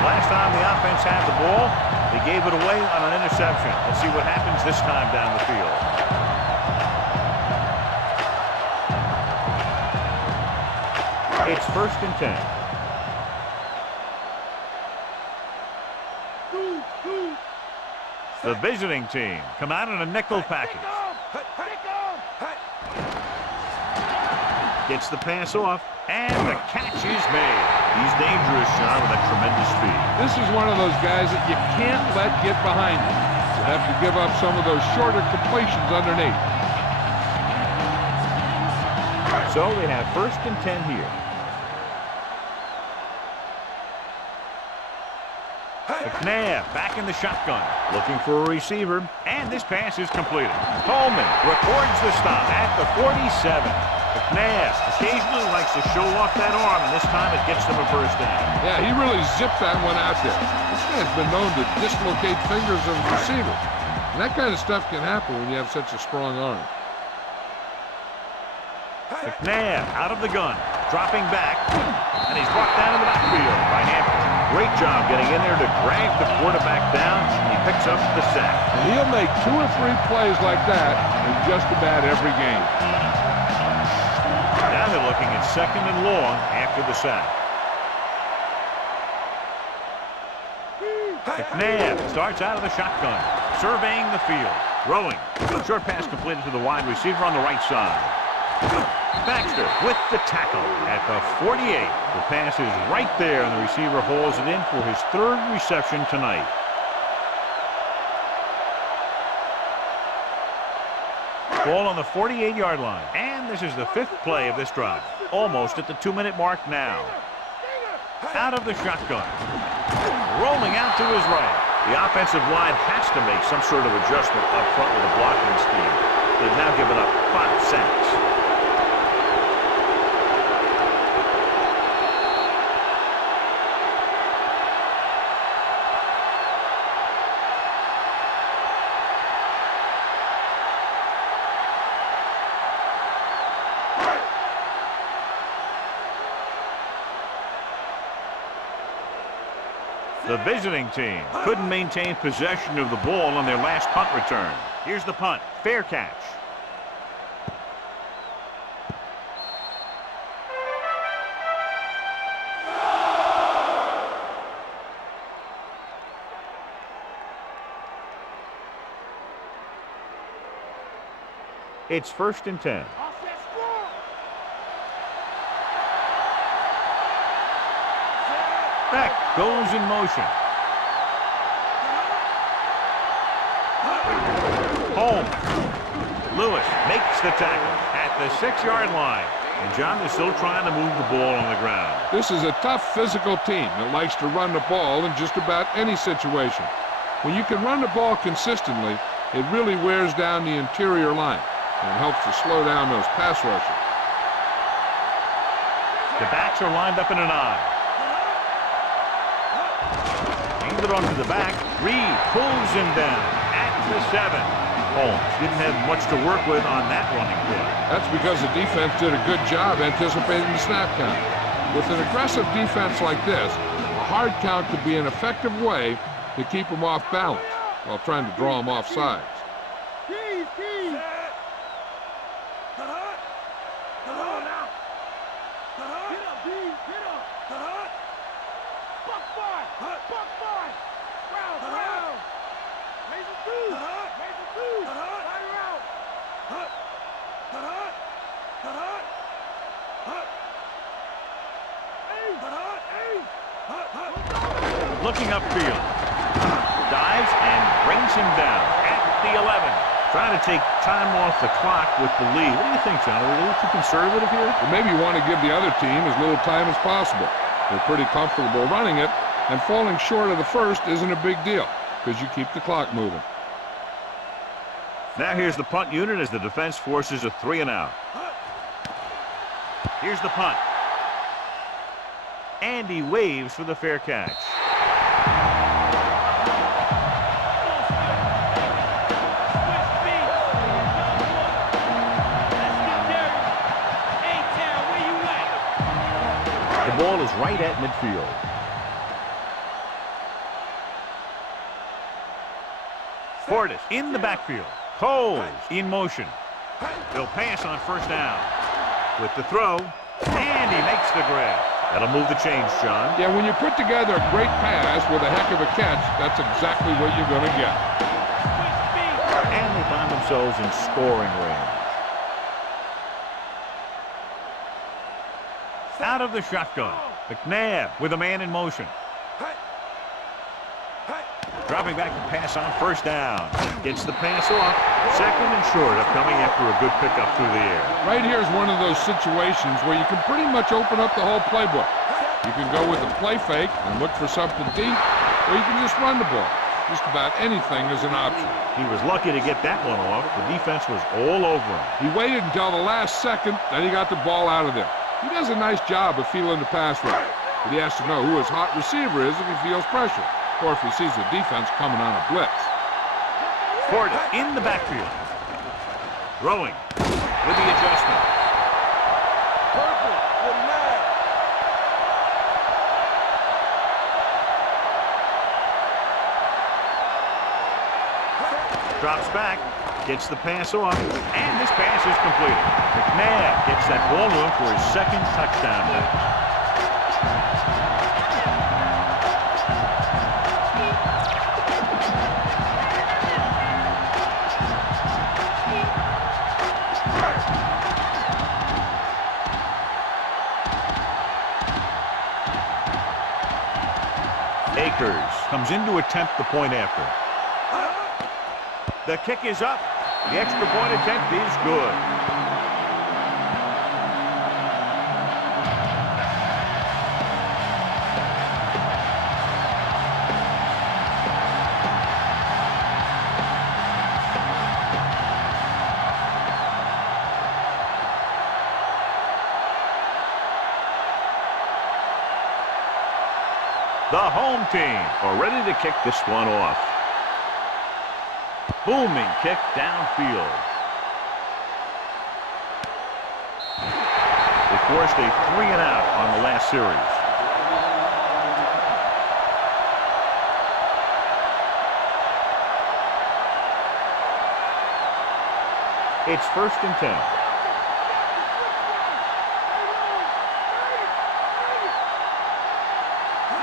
Last time the offense had the ball, they gave it away on an interception. Let's see what happens this time down the field. It's 1st and 10. The visiting team come out in a nickel package. Gets the pass off, and the catch is made. He's dangerous, John, with that tremendous speed. This is one of those guys that you can't let get behind you. You have to give up some of those shorter completions underneath. So they have 1st and 10 here. McNabb back in the shotgun, looking for a receiver, and this pass is completed. Coleman records the stop at the 47. McNabb occasionally likes to show off that arm, and this time it gets them a first down. Yeah, he really zipped that one out there. This guy's been known to dislocate fingers of the receiver. And that kind of stuff can happen when you have such a strong arm. McNabb out of the gun, dropping back, and he's brought down in the backfield by Hampton. Great job getting in there to drag the quarterback down. He picks up the sack. And he'll make 2 or 3 plays like that in just about every game. Now they're looking at 2nd and long after the sack. McNabb starts out of the shotgun, surveying the field, throwing. Short pass completed to the wide receiver on the right side. Baxter with the tackle at the 48. The pass is right there, and the receiver hauls it in for his 3rd reception tonight. Ball on the 48-yard line, and this is the 5th play of this drive. Almost at the 2-minute mark now. Out of the shotgun. Rolling out to his right. The offensive line has to make some sort of adjustment up front with a blocking scheme. They've now given up 5 sacks. The visiting team couldn't maintain possession of the ball on their last punt return. Here's the punt. Fair catch. It's 1st and 10. Beck goes in motion. Holmes. Lewis makes the tackle at the 6-yard line. And John is still trying to move the ball on the ground. This is a tough physical team that likes to run the ball in just about any situation. When you can run the ball consistently, it really wears down the interior line and helps to slow down those pass rushers. The backs are lined up in an eye. It onto the back. Reed pulls him down at the 7. Holmes didn't have much to work with on that running play. That's because the defense did a good job anticipating the snap count. With an aggressive defense like this, a hard count could be an effective way to keep them off balance while trying to draw them off sides. Looking upfield. Dives and brings him down at the 11. Trying to take time off the clock with the lead. What do you think, John? Are we a little too conservative here? Well, maybe you want to give the other team as little time as possible. They're pretty comfortable running it, and falling short of the first isn't a big deal because you keep the clock moving. Now here's the punt unit as the defense forces a 3-and-out. Here's the punt. And he waves for the fair catch. The ball is right at midfield. Portis in the backfield. Coles in motion. They'll pass on 1st down. With the throw, and he makes the grab. That'll move the chains, John. Yeah, when you put together a great pass with a heck of a catch, that's exactly what you're going to get. And they find themselves in scoring range. Out of the shotgun. McNabb with a man in motion. Dropping back to pass on first down. Gets the pass off. Second and short upcoming after a good pickup through the air. Right here is one of those situations where you can pretty much open up the whole playbook. You can go with a play fake and look for something deep, or you can just run the ball. Just about anything is an option. He was lucky to get that one off. The defense was all over him. He waited until the last second, then he got the ball out of there. He does a nice job of feeling the pass rush, but he has to know who his hot receiver is if he feels pressure, or if he sees the defense coming on a blitz. Portis in the backfield. Throwing with the adjustment. Drops back, gets the pass off, and this pass is completed. McNabb gets that ball to him for his second touchdown pass. Akers comes in to attempt the point after. The kick is up. The extra point attempt is good. The home team are ready to kick this one off. Booming kick downfield. They forced a 3-and-out on the last series. It's 1st and 10.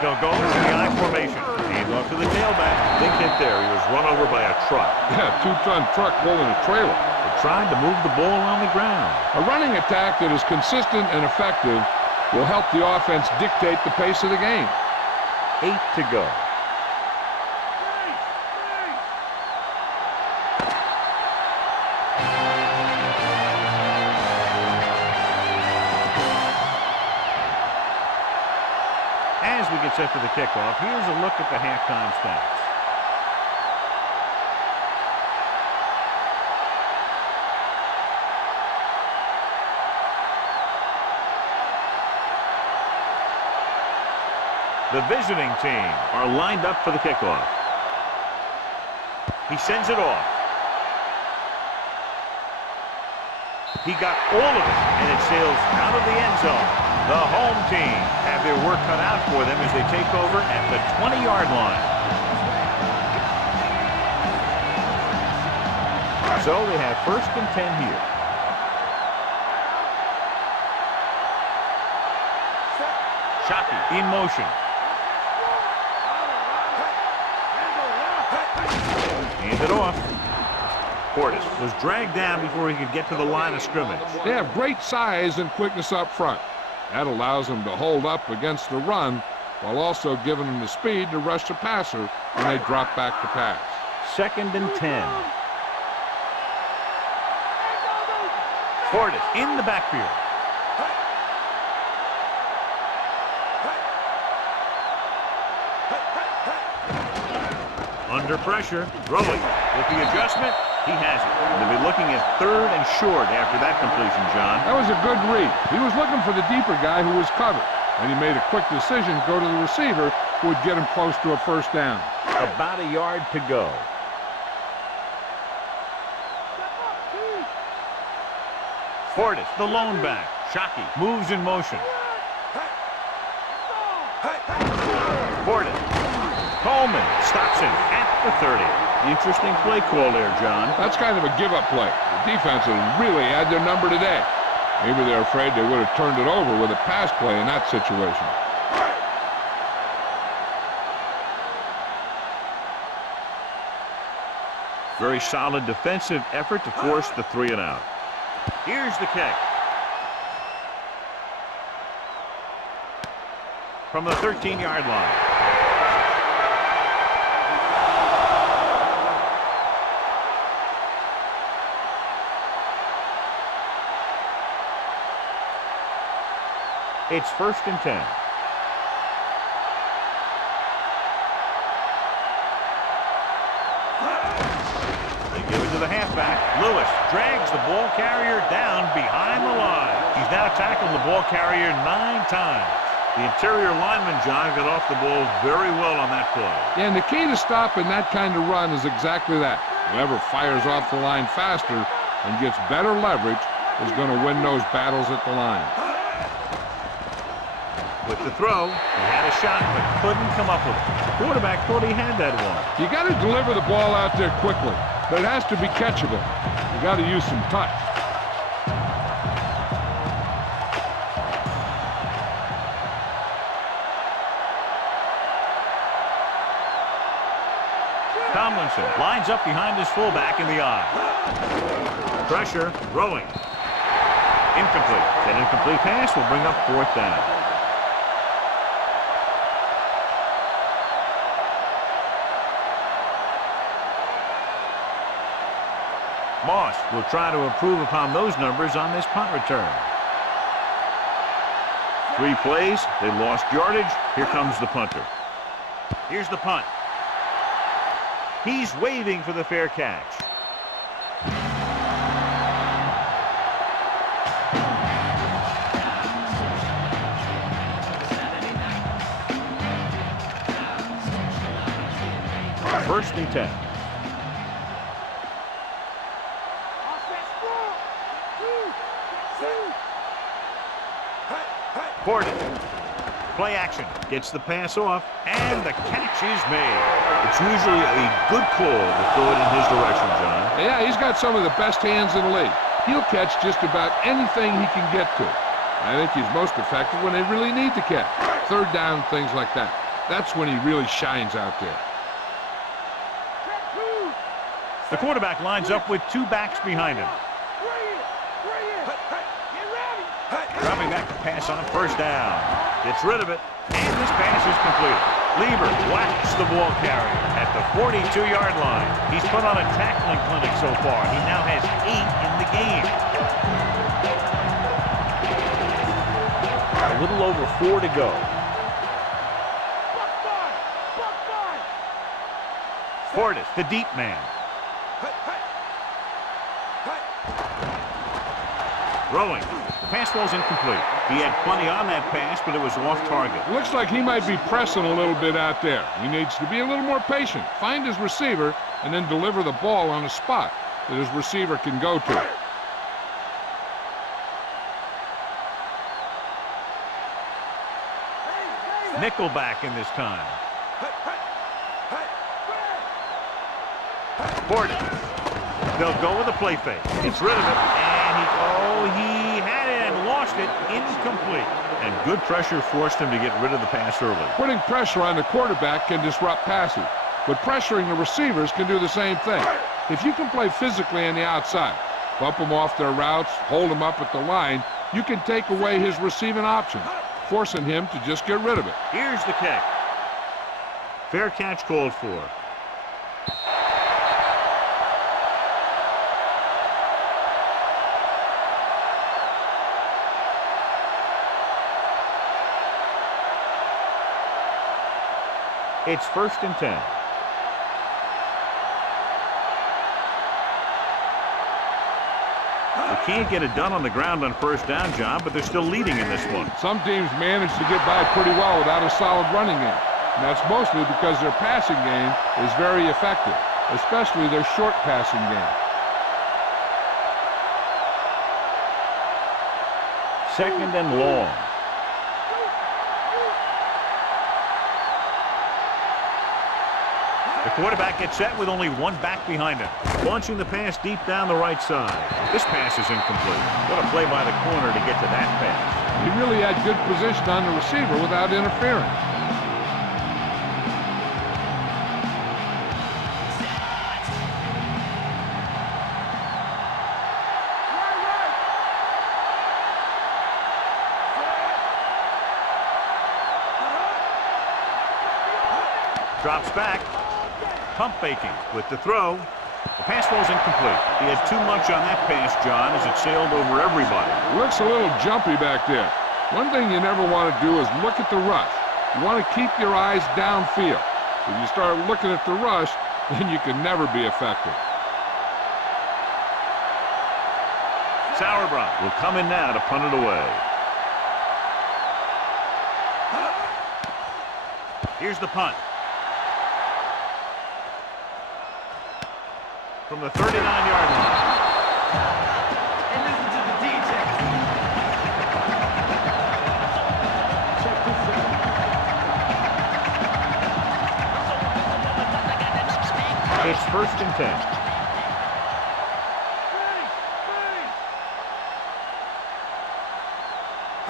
They'll go to the I formation. Hand off to the tailback. Big hit there. He was run over by a truck. Yeah, 2-ton truck pulling a trailer. They're trying to move the ball on the ground. A running attack that is consistent and effective will help the offense dictate the pace of the game. 8 to go. As we get set for the kickoff, here's a look at the halftime stats. The visiting team are lined up for the kickoff. He sends it off. He got all of it, and it sails out of the end zone. The home team have their work cut out for them as they take over at the 20-yard line. So they have 1st and 10 here. Shockey in motion. Hand it off. Portis was dragged down before he could get to the line of scrimmage. They have great size and quickness up front. That allows them to hold up against the run while also giving them the speed to rush the passer when they drop back to pass. 2nd and 10. Portis in the backfield. Under pressure, throwing. With the adjustment, he has it. They'll be looking at 3rd and short after that completion, John. That was a good read. He was looking for the deeper guy who was covered, and he made a quick decision to go to the receiver who would get him close to a 1st down. About a yard to go. Portis, the lone back. Shockey moves in motion. Portis. Coleman stops him at the 30. Interesting play call there, John. That's kind of a give-up play. The defense has really had their number today. Maybe they're afraid they would have turned it over with a pass play in that situation. Very solid defensive effort to force the 3-and-out. Here's the kick. From the 13-yard line. It's 1st and 10. They give it to the halfback. Lewis drags the ball carrier down behind the line. He's now tackled the ball carrier 9 times. The interior lineman, John, got off the ball very well on that play. Yeah, and the key to stopping that kind of run is exactly that. Whoever fires off the line faster and gets better leverage is going to win those battles at the line. With the throw, he had a shot but couldn't come up with it. The quarterback thought he had that one. You got to deliver the ball out there quickly, but it has to be catchable. You got to use some touch. Tomlinson lines up behind his fullback in the eye. Pressure, throwing. Incomplete. That incomplete pass will bring up 4th down. Moss will try to improve upon those numbers on this punt return. 3 plays, they lost yardage. Here comes the punter. Here's the punt. He's waving for the fair catch. First and 10. Gordon. Play action. Gets the pass off, and the catch is made. It's usually a good call to throw it in his direction, John. Yeah, he's got some of the best hands in the league. He'll catch just about anything he can get to. I think he's most effective when they really need to catch. 3rd down, things like that. That's when he really shines out there. The quarterback lines up with 2 backs behind him. Dropping back to pass on 1st down. Gets rid of it, and this pass is completed. Lieber whacks the ball carrier at the 42-yard line. He's put on a tackling clinic so far. He now has 8 in the game. A little over 4 to go. Portis, the deep man. Throwing. The pass ball's incomplete. He had plenty on that pass, but it was off target. Looks like he might be pressing a little bit out there. He needs to be a little more patient. Find his receiver and then deliver the ball on a spot that his receiver can go to. Nickelback in this time. Portis. They'll go with a play fake. Gets rid of it, and he had it and lost it. Incomplete. And good pressure forced him to get rid of the pass early. Putting pressure on the quarterback can disrupt passing, but pressuring the receivers can do the same thing. If you can play physically on the outside, bump them off their routes, hold them up at the line, you can take away his receiving options, forcing him to just get rid of it. Here's the kick. Fair catch called for. It's 1st and 10. They can't get it done on the ground on 1st down, John, but they're still leading in this one. Some teams manage to get by pretty well without a solid running game. And that's mostly because their passing game is very effective, especially their short passing game. 2nd and long. The quarterback gets set with only 1 back behind him. Launching the pass deep down the right side. This pass is incomplete. What a play by the corner to get to that pass. He really had good position on the receiver without interfering. Drops back. Pump faking with the throw. The pass ball's incomplete. He had too much on that pass, John, as it sailed over everybody. Looks a little jumpy back there. One thing you never want to do is look at the rush. You want to keep your eyes downfield. If you start looking at the rush, then you can never be effective. Sauerbrunn will come in now to punt it away. Here's the punt. From the 39-yard line. And listen to the DJ. Check this out. It's 1st and 10.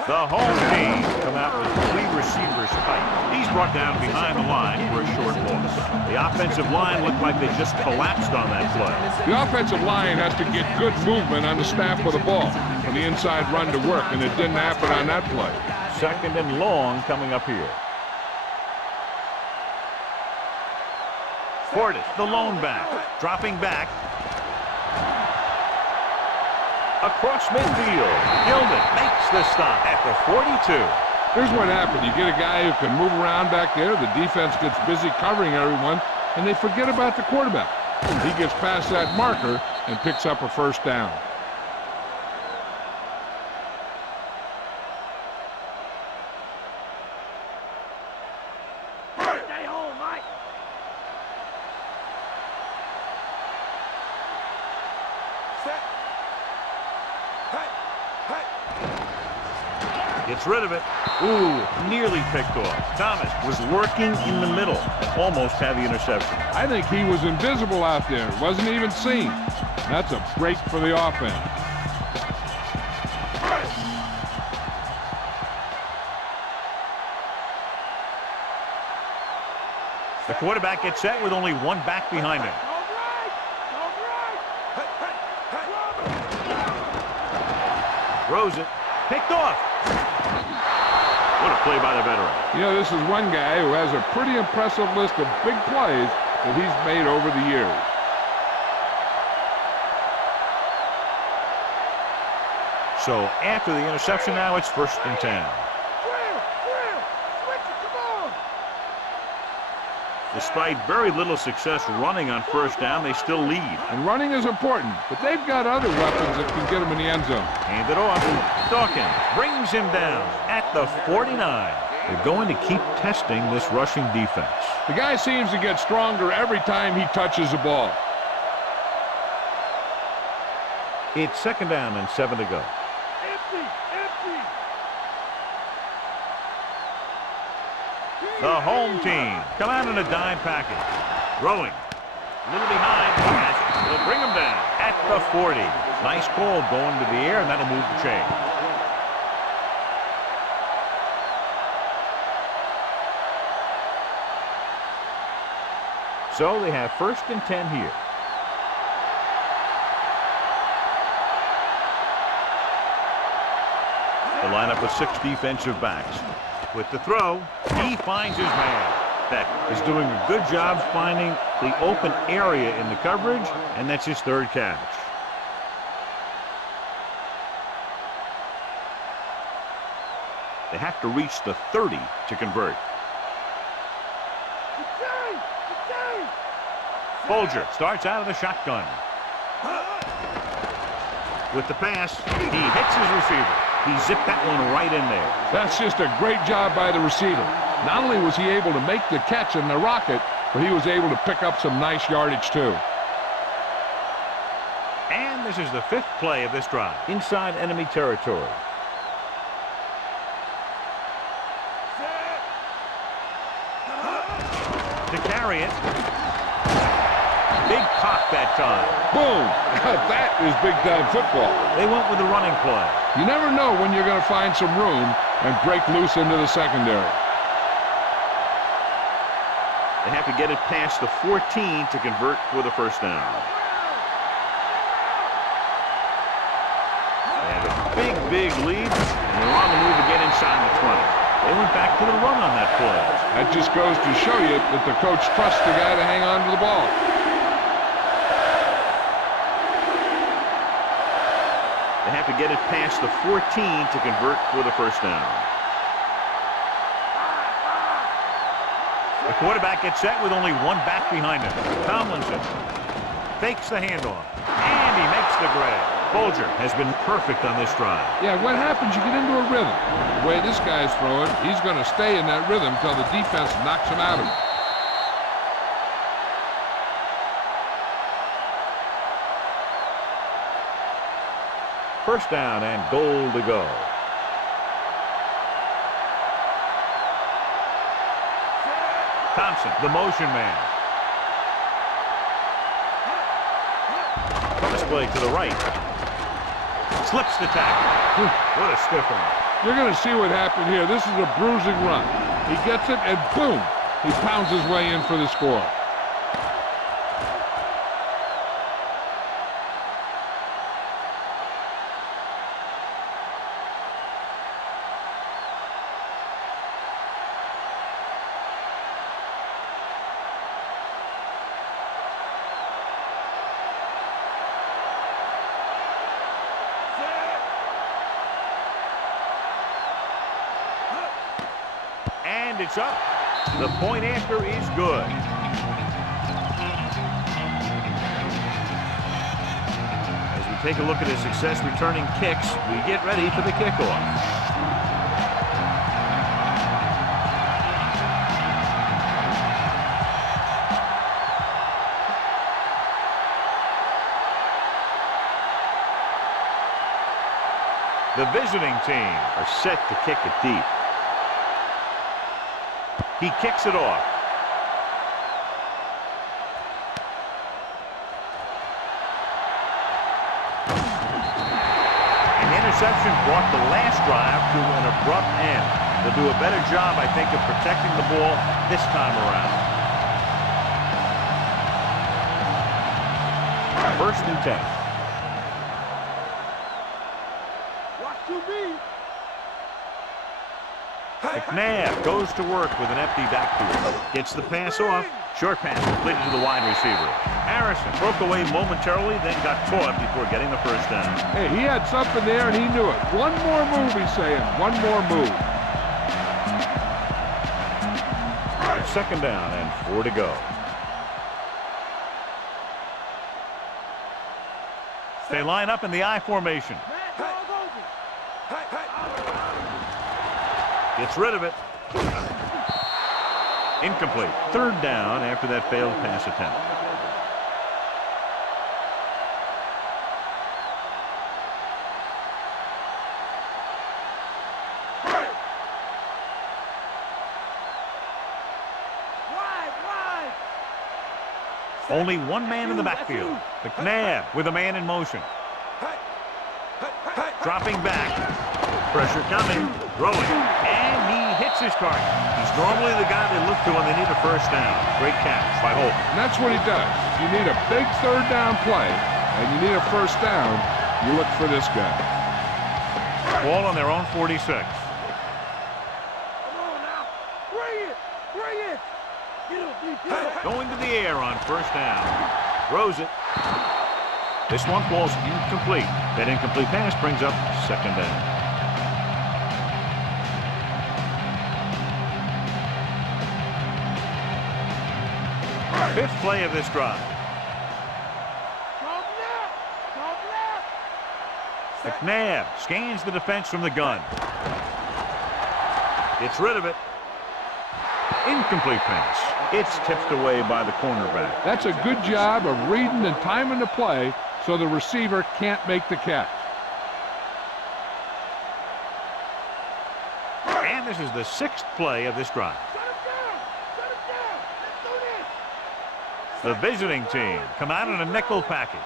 The home team come out with 3 receivers tight. He's brought down behind the line for a short loss. The offensive line looked like they just collapsed on that play. The offensive line has to get good movement on the snap of the ball for the inside run to work, and it didn't happen on that play. 2nd and long coming up here. Portis, the lone back, dropping back. Across midfield, Gilman makes the stop at the 42. Here's what happened. You get a guy who can move around back there. The defense gets busy covering everyone, and they forget about the quarterback. He gets past that marker and picks up a 1st down. Stay home, Mike. Gets rid of it. Ooh, nearly picked off. Thomas was lurking in the middle and almost had the interception. I think he was invisible out there. Wasn't even seen. That's a break for the offense. The quarterback gets set with only 1 back behind him. Throws it. Picked off. What a play by the veteran. You know, this is one guy who has a pretty impressive list of big plays that he's made over the years. So after the interception now, it's 1st and 10. Despite very little success running on 1st down, they still lead. And running is important, but they've got other weapons that can get them in the end zone. Hand it off. Dawkins brings him down at the 49. They're going to keep testing this rushing defense. The guy seems to get stronger every time he touches the ball. It's 2nd down and 7 to go. The home team come out in a dime package. Throwing. A little behind. Will bring him down at the 40. Nice ball going to the air, and that'll move the chain. So they have 1st and 10 here. The lineup with 6 defensive backs. With the throw, he finds his man. Beck is doing a good job finding the open area in the coverage, and that's his 3rd catch. They have to reach the 30 to convert. Folger starts out of the shotgun. With the pass, he hits his receiver. He zipped that one right in there. That's just a great job by the receiver. Not only was he able to make the catch in the rocket, but he was able to pick up some nice yardage too. And this is the 5th play of this drive. Inside enemy territory. To carry it. Big pop that time. Boom! That is big-time football. They went with the running play. You never know when you're going to find some room and break loose into the secondary. They have to get it past the 14 to convert for the 1st down. They have a big lead, and they're on the move again inside the 20. They went back to the run on that play. That just goes to show you that the coach trusts the guy to hang on to the ball. They have to get it past the 14 to convert for the first down. The quarterback gets set with only one back behind him. Tomlinson fakes the handoff, and he makes the grab. Folger has been perfect on this drive. Yeah, what happens, you get into a rhythm. The way this guy's throwing, he's going to stay in that rhythm until the defense knocks him out of it. First down and goal to go. Thompson, the motion man. Cross play to the right. Slips the tackle. What a stiff one. You're going to see what happened here. This is a bruising run. He gets it, and boom, he pounds his way in for the score. And it's up. The point after is good. As we take a look at his success returning kicks, we get ready for the kickoff. The visiting team are set to kick it deep. He kicks it off. An interception brought the last drive to an abrupt end. They'll do a better job, I think, of protecting the ball this time around. First and 10. McNabb goes to work with an empty backfield. Gets the pass off. Short pass completed to the wide receiver. Harrison broke away momentarily, then got caught before getting the first down. Hey, he had something there, and he knew it. One more move, he's saying. One more move. Second down and 4 to go. They line up in the I formation. Gets rid of it. Incomplete. Third down after that failed pass attempt. Only one man in the backfield. McNabb with a man in motion. Dropping back. Pressure coming. Throwing. And he hits his target. He's normally the guy they look to when they need a first down. Great catch by Holt. And that's what he does. You need a big third down play, and you need a first down, you look for this guy. Ball on their own 46. Come on now. Bring it. Bring it. Going to the air on first down. Throws it. This one falls incomplete. That incomplete pass brings up second down. Fifth play of this drive. McNabb scans the defense from the gun. Gets rid of it. Incomplete pass. It's tipped away by the cornerback. That's a good job of reading and timing the play so the receiver can't make the catch. And this is the sixth play of this drive. The visiting team come out in a nickel package.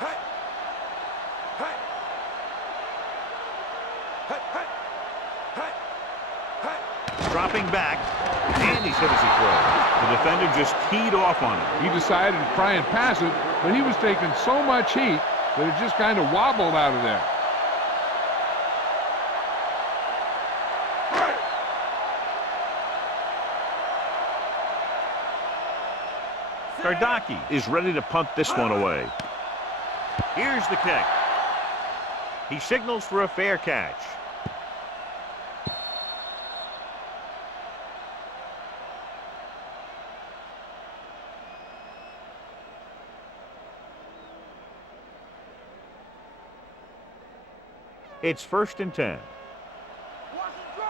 Dropping back, and he's hit as he throws. The defender just teed off on him. He decided to try and pass it, but he was taking so much heat that it just kind of wobbled out of there. Gardocki is ready to punt this one away. Here's the kick. He signals for a fair catch. It's 1st and 10. Watch it go.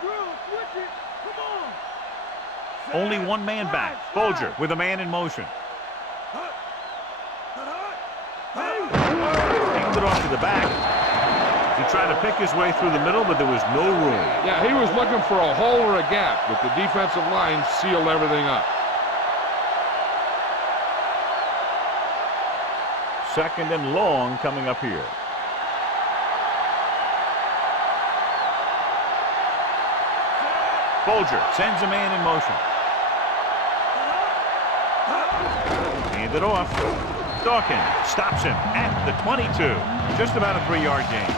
Drill, switch it. Come on. Only one man back. Folger with a man in motion. Handed it off to the back. He tried to pick his way through the middle, but there was no room. Yeah, he was looking for a hole or a gap, but the defensive line sealed everything up. 2nd and long coming up here. Folger sends a man in motion. Hand it off. Dawkins stops him at the 22. Just about a 3-yard gain.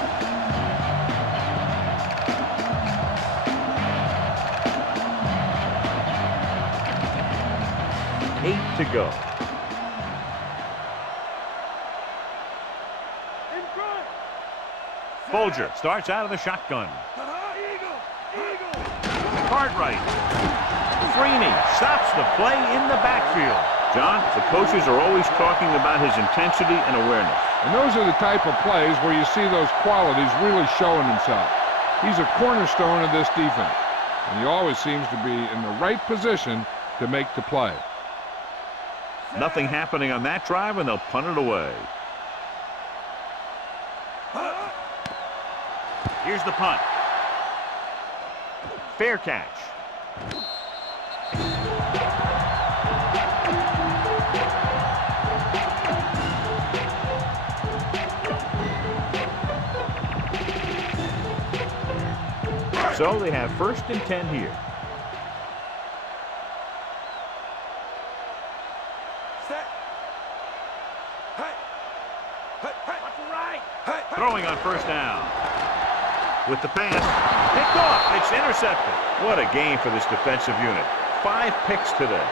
Eight to go. In front. Folger starts out of the shotgun. Cartwright. Freeney stops the play in the backfield. John, the coaches are always talking about his intensity and awareness. And those are the type of plays where you see those qualities really showing himself. He's a cornerstone of this defense, and he always seems to be in the right position to make the play. Nothing happening on that drive, and they'll punt it away. Here's the punt. Fair catch. So they have 1st and 10 here. Set. Hey. Watch it right. Throwing on 1st down. With the pass. Picked off. It's intercepted. What a game for this defensive unit. 5 picks today.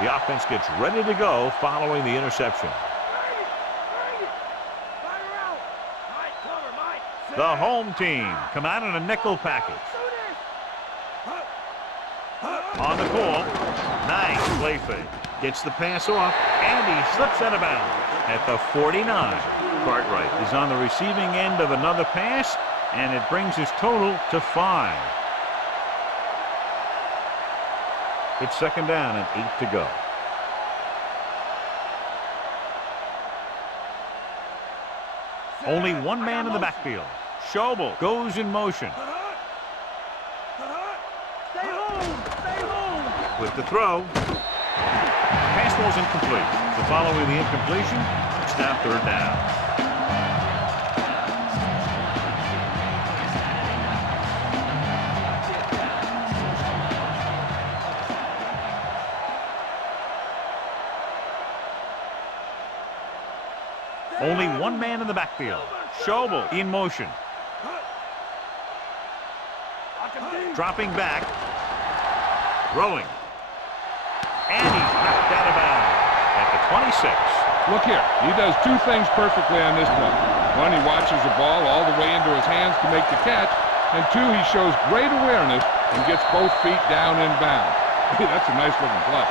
The offense gets ready to go following the interception. The home team come out in a nickel package. On the call. Nice play fake. Gets the pass off, and he slips out of bounds at the 49. Cartwright is on the receiving end of another pass, and it brings his total to 5. It's 2nd down and 8 to go. Only one man in the backfield. Schobel goes in motion. Stay home. With the throw. Pass ball's incomplete. So following the incompletion, it's now 3rd down. Only one man in the backfield. Schobel in motion. Dropping back. Throwing. And he's knocked out of bounds at the 26. Look here. He does 2 things perfectly on this play. 1, he watches the ball all the way into his hands to make the catch. And 2, he shows great awareness and gets both feet down in bounds. That's a nice looking play.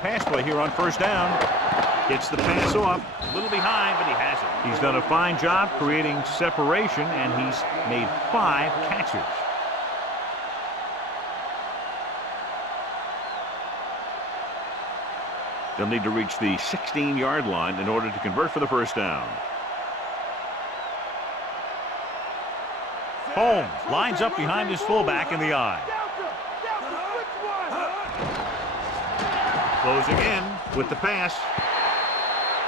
Pass play here on 1st down. Gets the pass off. A little behind, but he has it. He's done a fine job creating separation, and he's made 5 catches. They'll need to reach the 16-yard line in order to convert for the 1st down. Holmes lines up behind his fullback in the eye. Closing in with the pass.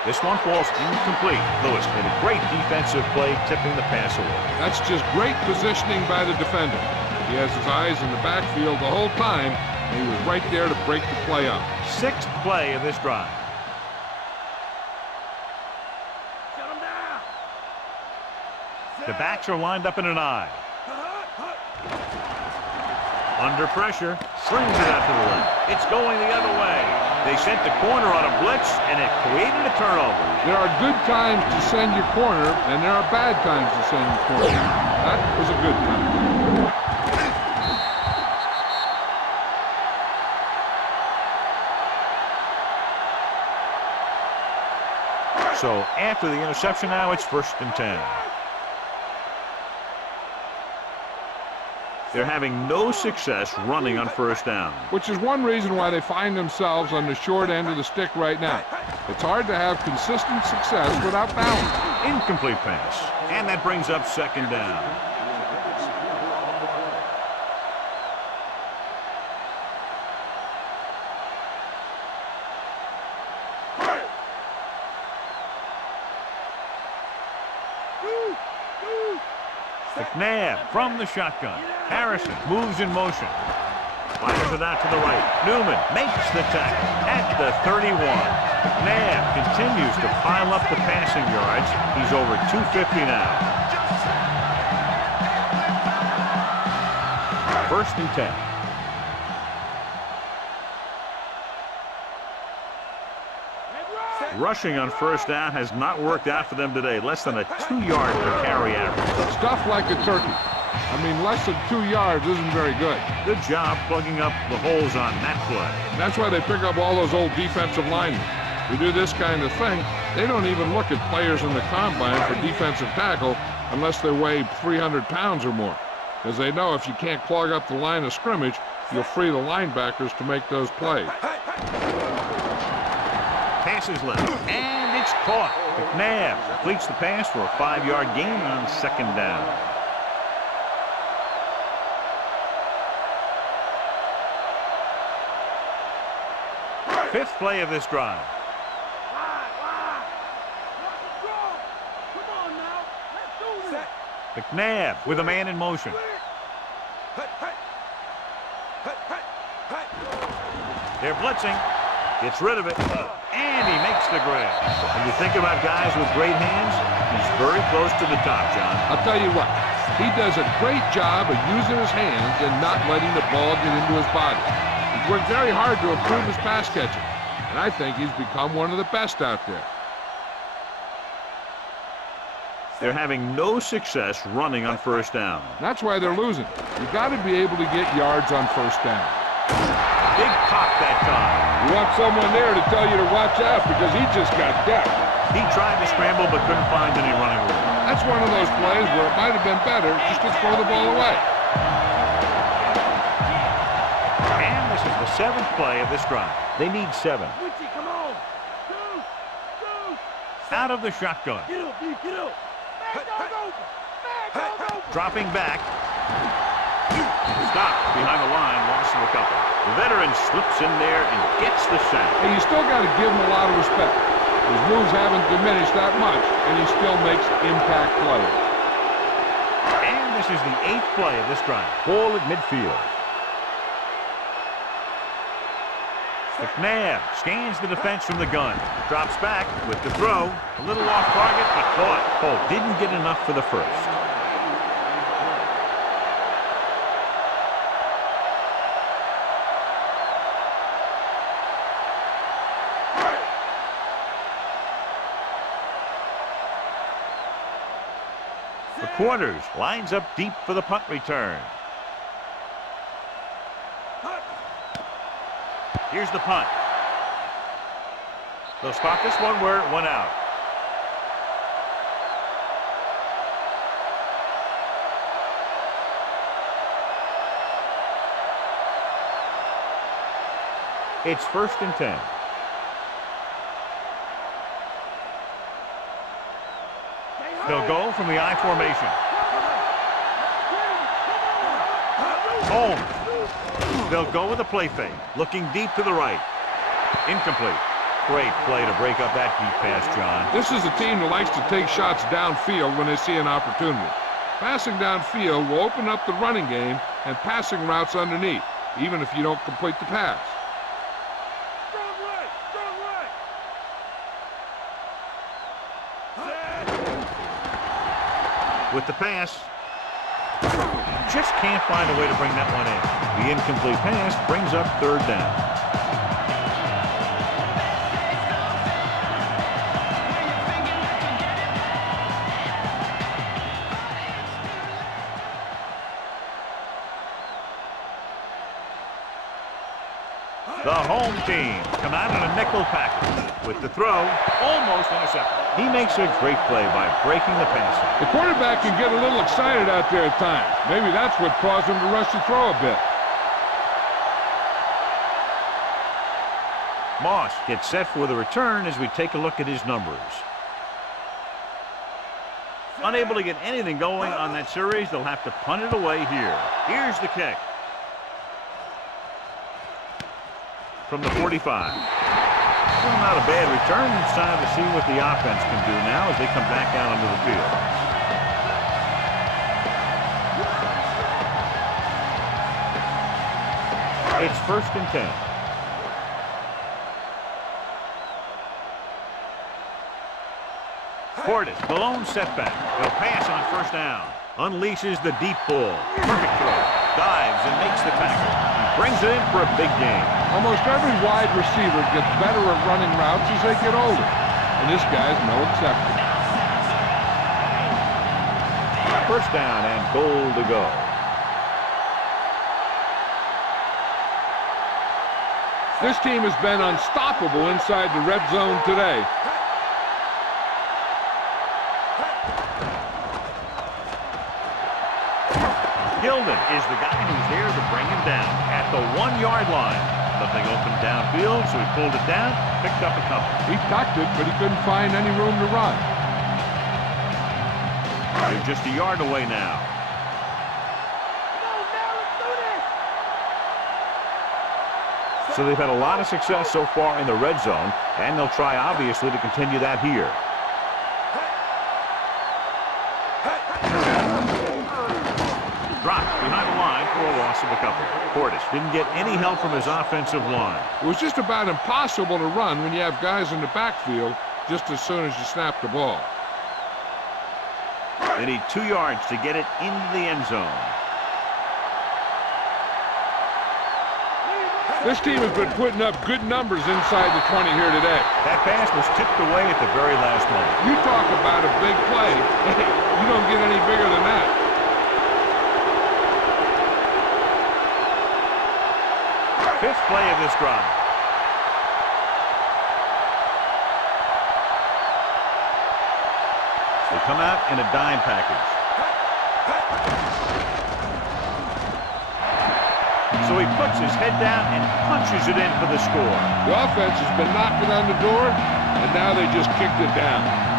This one falls incomplete. Lewis made a great defensive play, tipping the pass away. That's just great positioning by the defender. He has his eyes in the backfield the whole time, and he was right there to break the play up. Sixth play of this drive. Shut him down. The backs are lined up in an I. Under pressure, slings it out to the left. It's going the other way. They sent the corner on a blitz, and it created a turnover. There are good times to send your corner, and there are bad times to send your corner. That was a good time. So after the interception now, it's 1st and 10. They're having no success running on 1st down. Which is one reason why they find themselves on the short end of the stick right now. It's hard to have consistent success without balance. Incomplete pass. And that brings up 2nd down. McNabb from the shotgun. Harrison moves in motion. Fires it out to the right. Newman makes the tackle at the 31. McNabb continues to pile up the passing yards. He's over 250 now. 1st and 10. Rushing on 1st down has not worked out for them today. Less than a 2-yard per carry average. Stuff like a turkey. I mean, less than 2 yards isn't very good. Good job plugging up the holes on that play. That's why they pick up all those old defensive linemen. If you do this kind of thing, they don't even look at players in the combine for defensive tackle unless they weigh 300 pounds or more. Because they know if you can't clog up the line of scrimmage, you'll free the linebackers to make those plays. Passes left, and it's caught. McNabb completes the pass for a 5-yard gain on 2nd down. Fifth play of this drive. Come on now. Let's do this. McNabb with a man in motion. They're blitzing. Gets rid of it. And he makes the grab. When you think about guys with great hands, he's very close to the top, John. I'll tell you what, he does a great job of using his hands and not letting the ball get into his body. He's worked very hard to improve his pass catching, and I think he's become one of the best out there. They're having no success running on 1st down. That's why they're losing. You've got to be able to get yards on 1st down. Big pop that time. You want someone there to tell you to watch out because he just got decked. He tried to scramble but couldn't find any running room. That's one of those plays where it might have been better just to throw the ball away. And this is the 7th play of this drive. They need 7. Richie, come on. Go. Out of the shotgun. Get up, D, get up. Man, dog open. Man, dog open. Dropping back. Stopped behind the line, loss of a couple. The veteran slips in there and gets the sack. And you still got to give him a lot of respect. His moves haven't diminished that much, and he still makes impact plays. And this is the 8th play of this drive. Ball at midfield. McNabb scans the defense from the gun. Drops back with the throw. A little off target, but caught. Oh, didn't get enough for the first. Quarters lines up deep for the punt return. Here's the punt. They'll spot this one where it went out. It's 1st and 10. They'll go from the I formation. Home. They'll go with a play fake. Looking deep to the right. Incomplete. Great play to break up that deep pass, John. This is a team that likes to take shots downfield when they see an opportunity. Passing downfield will open up the running game and passing routes underneath. even if you don't complete the pass. Strong right. Strong right. With the pass. Just can't find a way to bring that one in. The incomplete pass brings up third down. The home team come out in a nickel package. With the throw, almost intercepted. He makes a great play by breaking the pass. The quarterback can get a little excited out there at times. Maybe that's what caused him to rush the throw a bit. Moss gets set for the return as we take a look at his numbers. Unable to get anything going on that series, they'll have to punt it away here. Here's the kick. From the 45. Well, not a bad return. It's time to see what the offense can do now as they come back out onto the field. It's 1st and 10. Portis, the lone setback. They'll pass on 1st down. Unleashes the deep ball. Perfect throw. Dives and makes the tackle. He brings it in for a big game. Almost every wide receiver gets better at running routes as they get older, and this guy's no exception. 1st down and goal to go. This team has been unstoppable inside the red zone today. Gilden is the guy who's there to bring him down at the 1-yard line. Nothing open downfield, so he pulled it down, picked up a couple. He tucked it, but he couldn't find any room to run. They're just a yard away now. Come on, now let's do this. So they've had a lot of success so far in the red zone, and they'll try, obviously, to continue that here. Dropped behind the line for a loss of a couple. Portis didn't get any help from his offensive line. It was just about impossible to run when you have guys in the backfield just as soon as you snap the ball. They need 2 yards to get it into the end zone. This team has been putting up good numbers inside the 20 here today. That pass was tipped away at the very last moment. You talk about a big play. You don't get any bigger than that. 5th play of this drive. They come out in a dime package. So he puts his head down and punches it in for the score. The offense has been knocking on the door, and now they just kicked it down.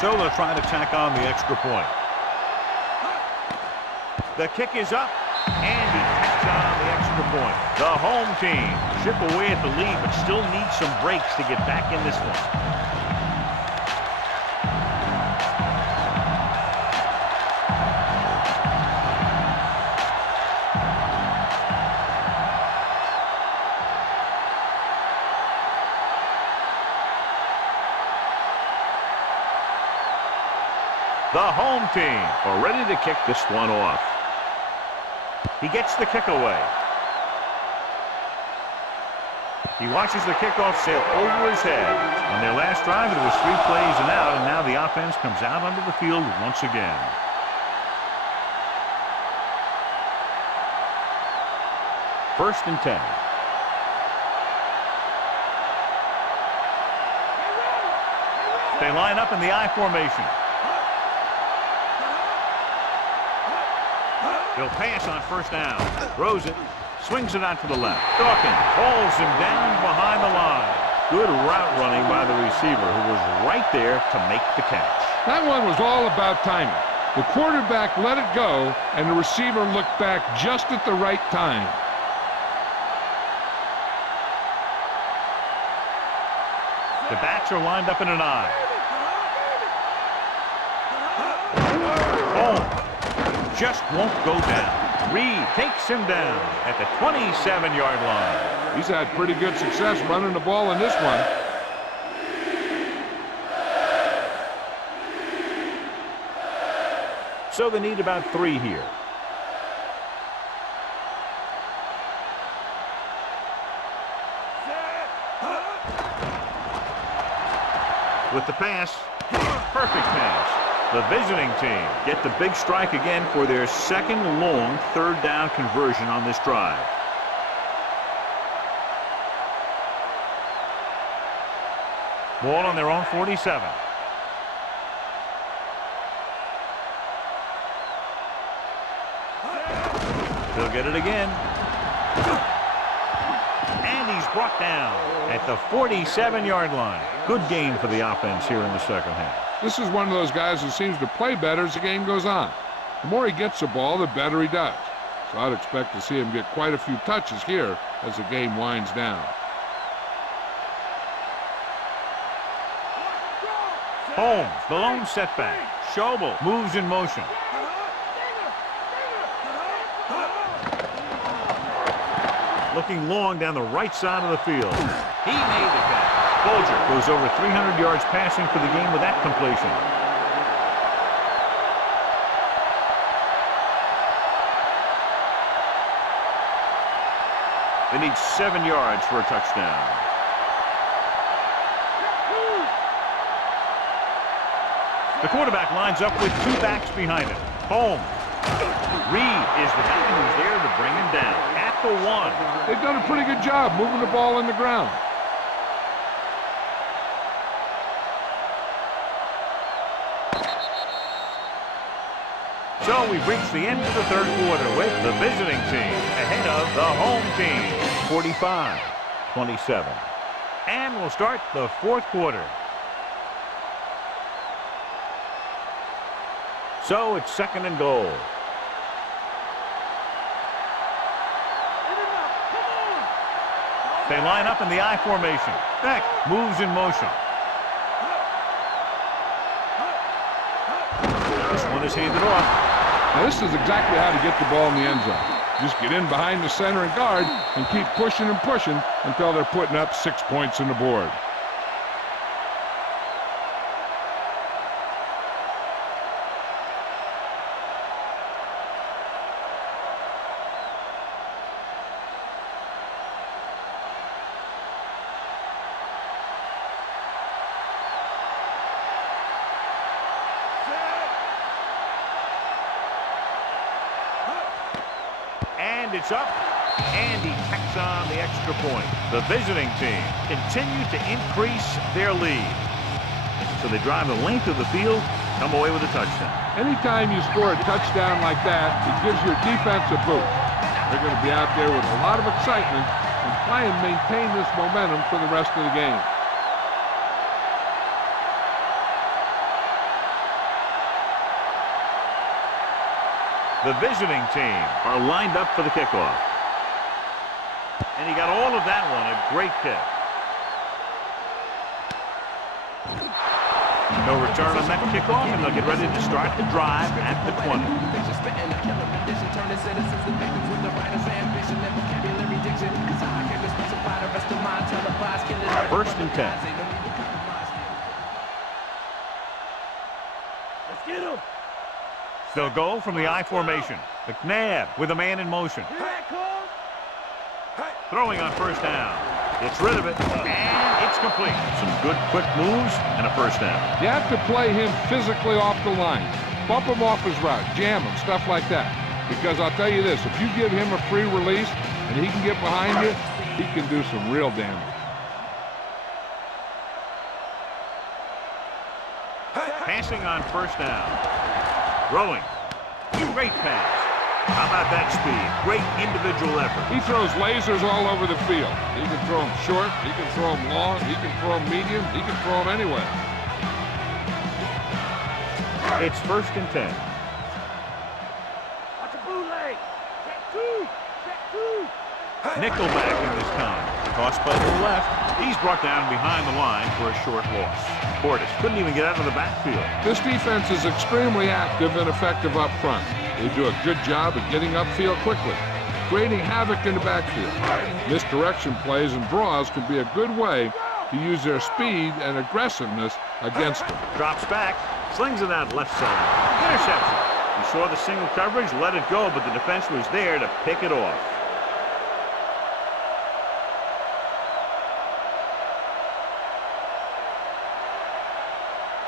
So they'll try to tack on the extra point. The kick is up, and he tacks on the extra point. The home team chip away at the lead, but still needs some breaks to get back in this one. The home team are ready to kick this one off. He gets the kick away. He watches the kickoff sail over his head. On their last drive, it was 3 plays and out, and now the offense comes out onto the field once again. First and 10. They line up in the I formation. They'll pass on 1st down. Throws it. Swings it out to the left. Dawkins hauls him down behind the line. Good route running by the receiver, who was right there to make the catch. That one was all about timing. The quarterback let it go, and the receiver looked back just at the right time. The backs are lined up in an I. Oh, just won't go down. Reed takes him down at the 27-yard line. He's had pretty good success running the ball in this one. So they need about 3 here. With the pass, perfect pass. The visiting team get the big strike again for their second long third down conversion on this drive. Ball on their own 47. They'll get it again. And he's brought down at the 47-yard line. Good game for the offense here in the second half. This is one of those guys who seems to play better as the game goes on. The more he gets the ball, the better he does. So I'd expect to see him get quite a few touches here as the game winds down. Holmes, the lone setback. Schobel moves in motion. Looking long down the right side of the field. He made the catch. Folger goes over 300 yards passing for the game with that completion. They need 7 yards for a touchdown. The quarterback lines up with 2 backs behind him. Holmes. Reed is the guy who's there to bring him down at the 1. They've done a pretty good job moving the ball in the ground. So we've reached the end of the third quarter with the visiting team ahead of the home team, 45-27. And we'll start the fourth quarter. So it's 2nd and goal. They line up in the I formation. Beck moves in motion. This one is handed off. Now this is exactly how to get the ball in the end zone. Just get in behind the center and guard and keep pushing and pushing until they're putting up 6 points on the board. And it's up, and he tacks on the extra point. The visiting team continue to increase their lead. So they drive the length of the field, come away with a touchdown. Anytime you score a touchdown like that, it gives your defense a boost. They're going to be out there with a lot of excitement and try and maintain this momentum for the rest of the game. The visiting team are lined up for the kickoff. And he got all of that one, a great kick. No return on that kickoff, and they'll get ready to start the drive at the 20. First and 10. Let's get him. They'll go from the I formation. McNabb with a man in motion. Throwing on first down. Gets rid of it, and it's complete. Some good quick moves and a first down. You have to play him physically off the line. Bump him off his route, jam him, stuff like that. Because I'll tell you this, if you give him a free release and he can get behind you, he can do some real damage. Passing on first down. Throwing. Great pass. How about that speed? Great individual effort. He throws lasers all over the field. He can throw them short, he can throw them long, he can throw them medium, he can throw them anywhere. It's 1st and 10. Nickelback in this time. Toss play to the left. He's brought down behind the line for a short loss. Portis couldn't even get out of the backfield. This defense is extremely active and effective up front. They do a good job of getting upfield quickly, creating havoc in the backfield. Misdirection plays and draws can be a good way to use their speed and aggressiveness against them. Drops back, slings it out left side. Interception. He saw the single coverage, let it go, but the defense was there to pick it off.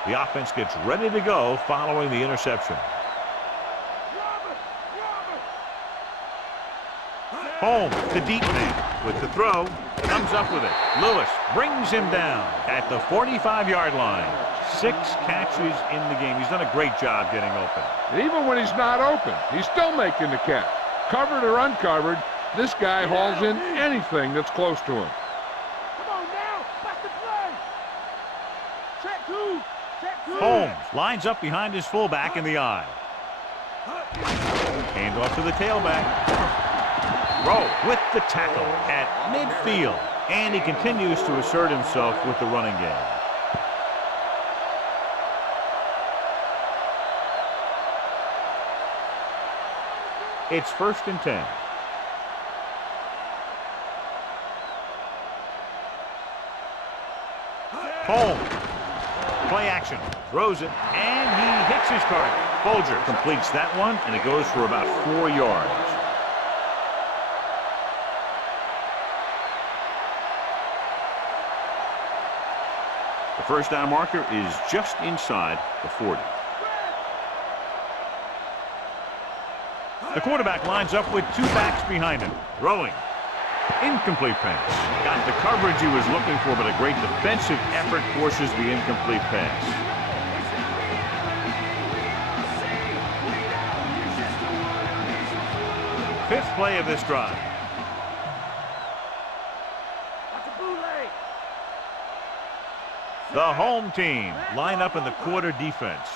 The offense gets ready to go following the interception. Holmes, the deep man, with the throw, comes up with it. Lewis brings him down at the 45-yard line. 6 catches in the game. He's done a great job getting open. And even when he's not open, he's still making the catch. Covered or uncovered, this guy hauls in anything that's close to him. Come on now, back to play. Check 2. Holmes lines up behind his fullback in the eye. Hand off to the tailback. Rowe with the tackle at midfield. And he continues to assert himself with the running game. It's 1st and 10. Holmes. Play action. Throws it, and he hits his target. Folger completes that one, and it goes for about 4 yards. The first down marker is just inside the 40. The quarterback lines up with 2 backs behind him. Throwing. Incomplete pass. Got the coverage he was looking for, but a great defensive effort forces the incomplete pass. Fifth play of this drive. The home team line up in the quarter defense.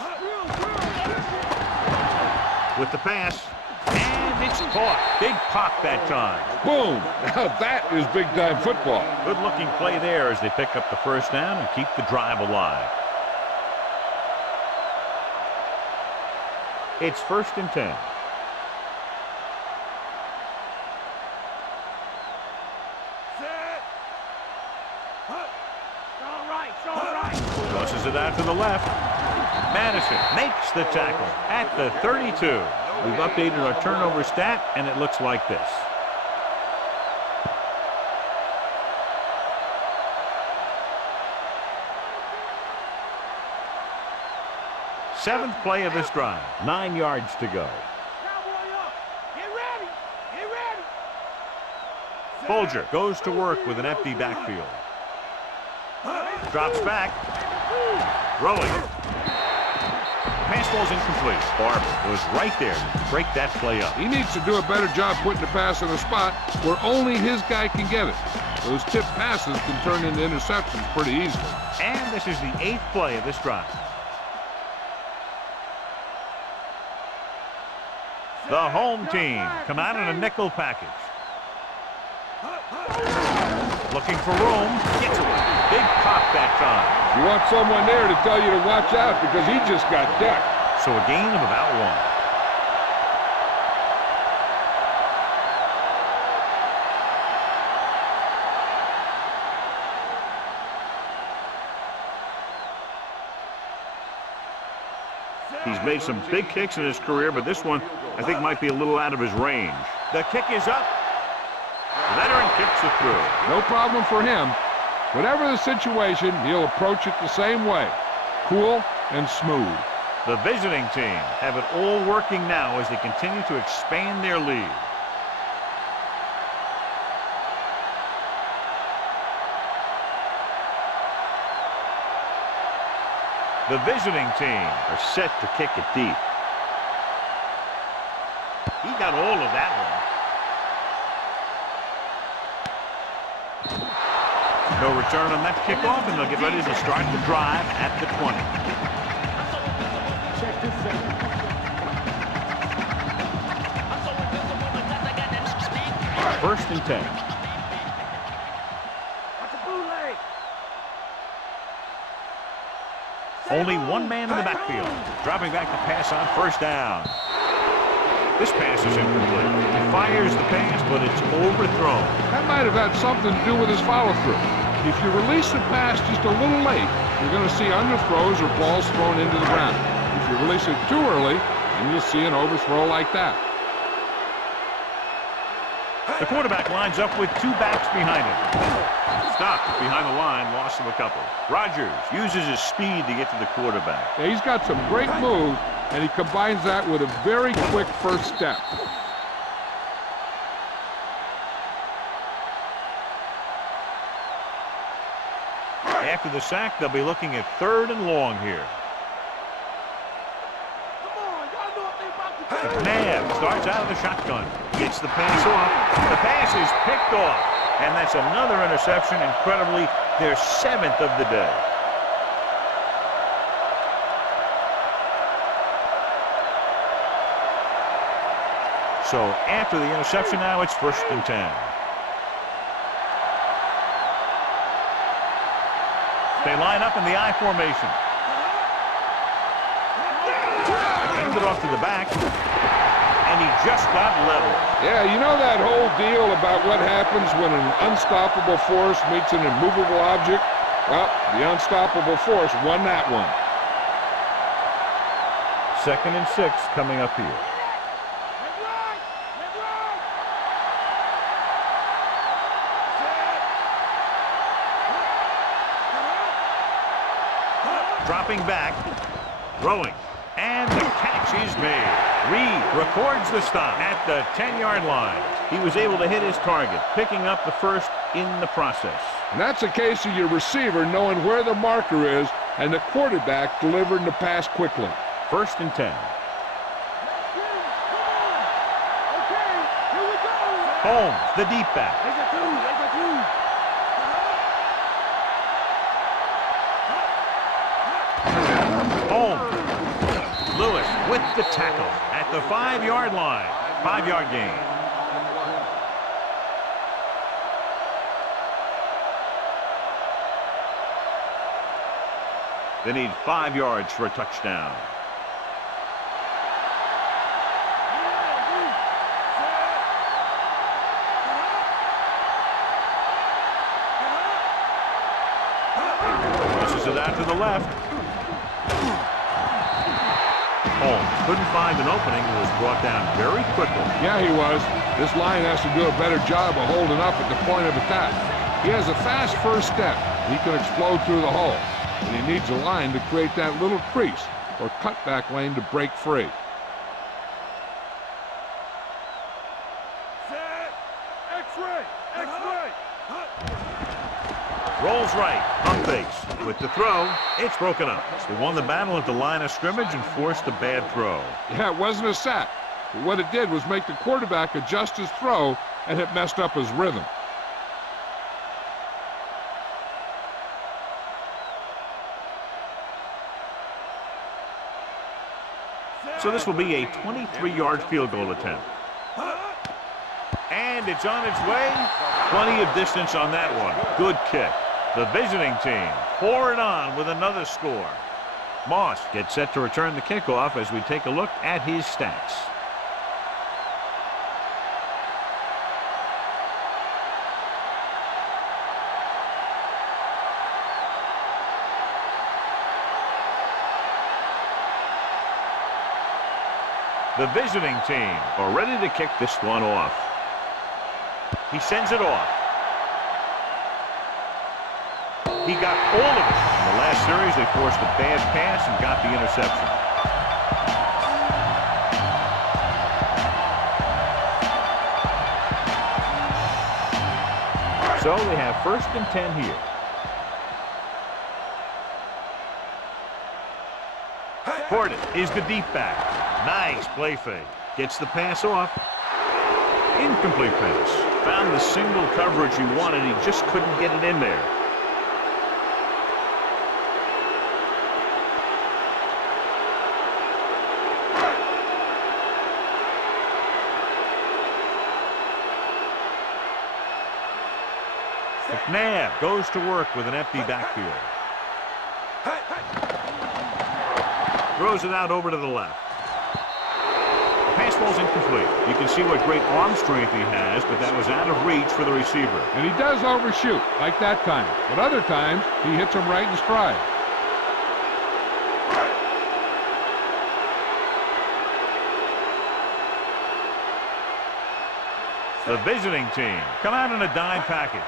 With the pass. And it's caught. Big pop that time. Boom! Now that is big-time football. Good-looking play there as they pick up the first down and keep the drive alive. It's 1st and 10. Tosses it out to the left. Madison makes the tackle at the 32. We've updated our turnover stat, and it looks like this. Seventh play of this drive. 9 yards to go. Folger goes to work with an empty backfield. Drops back. Throwing. Pass ball's incomplete. Barber was right there to break that play up. He needs to do a better job putting the pass in a spot where only his guy can get it. Those tip passes can turn into interceptions pretty easily. And this is the 8th play of this drive. The home team come out in a nickel package. Looking for room. Gets away. Big pop that time. You want someone there to tell you to watch out because he just got decked. So a gain of about 1. He's made some big kicks in his career, but this one I think might be a little out of his range. The kick is up. Veteran kicks it through. No problem for him. Whatever the situation, he'll approach it the same way. Cool and smooth. The visiting team have it all working now as they continue to expand their lead. The visiting team are set to kick it deep. He got all of that one. No return on that kickoff, and they'll get ready to start the drive at the 20. First and 10. Watch the bootleg. Only one man in the backfield. Dropping back to pass on first down. This pass is incomplete. He fires the pass, but it's overthrown. That might have had something to do with his follow-through. If you release the pass just a little late, you're going to see underthrows or balls thrown into the ground. If you release it too early, then you'll see an overthrow like that. The quarterback lines up with two backs behind him. Stopped behind the line, loss of a couple. Rodgers uses his speed to get to the quarterback. Yeah, he's got some great moves, and he combines that with a very quick first step. After the sack, they'll be looking at 3rd and long here. Come on, y'all know what they about to do. McNabb starts out of the shotgun. Gets the pass off. The pass is picked off. And that's another interception, incredibly, their 7th of the day. So after the interception now, it's 1st and 10. They line up in the I formation. Hands it off to the back. And he just got level. Yeah, you know that whole deal about what happens when an unstoppable force meets an immovable object? Well, the unstoppable force won that one. 2nd and 6 coming up here. Dropping back, throwing, and the catch is made. Reed records the stop at the 10-yard line. He was able to hit his target, picking up the first in the process. And that's a case of your receiver knowing where the marker is and the quarterback delivering the pass quickly. 1st and 10. Holmes, the deep back. Holmes. Lewis with the tackle at the 5-yard line. 5-yard gain. They need 5 yards for a touchdown. Tosses it out to the left. Holmes couldn't find an opening and was brought down very quickly. Yeah, he was. This line has to do a better job of holding up at the point of attack. He has a fast first step. He can explode through the hole. And he needs a line to create that little crease or cutback lane to break free. Set. X-ray. X-ray. Rolls right, pump fakes. With the throw, it's broken up. He won the battle at the line of scrimmage and forced a bad throw. Yeah, it wasn't a sack. But what it did was make the quarterback adjust his throw, and it messed up his rhythm. So this will be a 23-yard field goal attempt. And it's on its way. Plenty of distance on that one. Good kick. The visiting team pour it on with another score. Moss gets set to return the kickoff as we take a look at his stats. The visiting team are ready to kick this one off. He sends it off. He got all of it. In the last series, they forced a bad pass and got the interception. So they have 1st and 10 here. Horton is the deep back. Nice play fake. Gets the pass off. Incomplete pass. Found the single coverage he wanted. He just couldn't get it in there. McNabb goes to work with an empty backfield. Throws it out over to the left. Pass ball's incomplete. You can see what great arm strength he has, but that was out of reach for the receiver. And he does overshoot, like that time. But other times, he hits him right in stride. The visiting team come out in a dime package.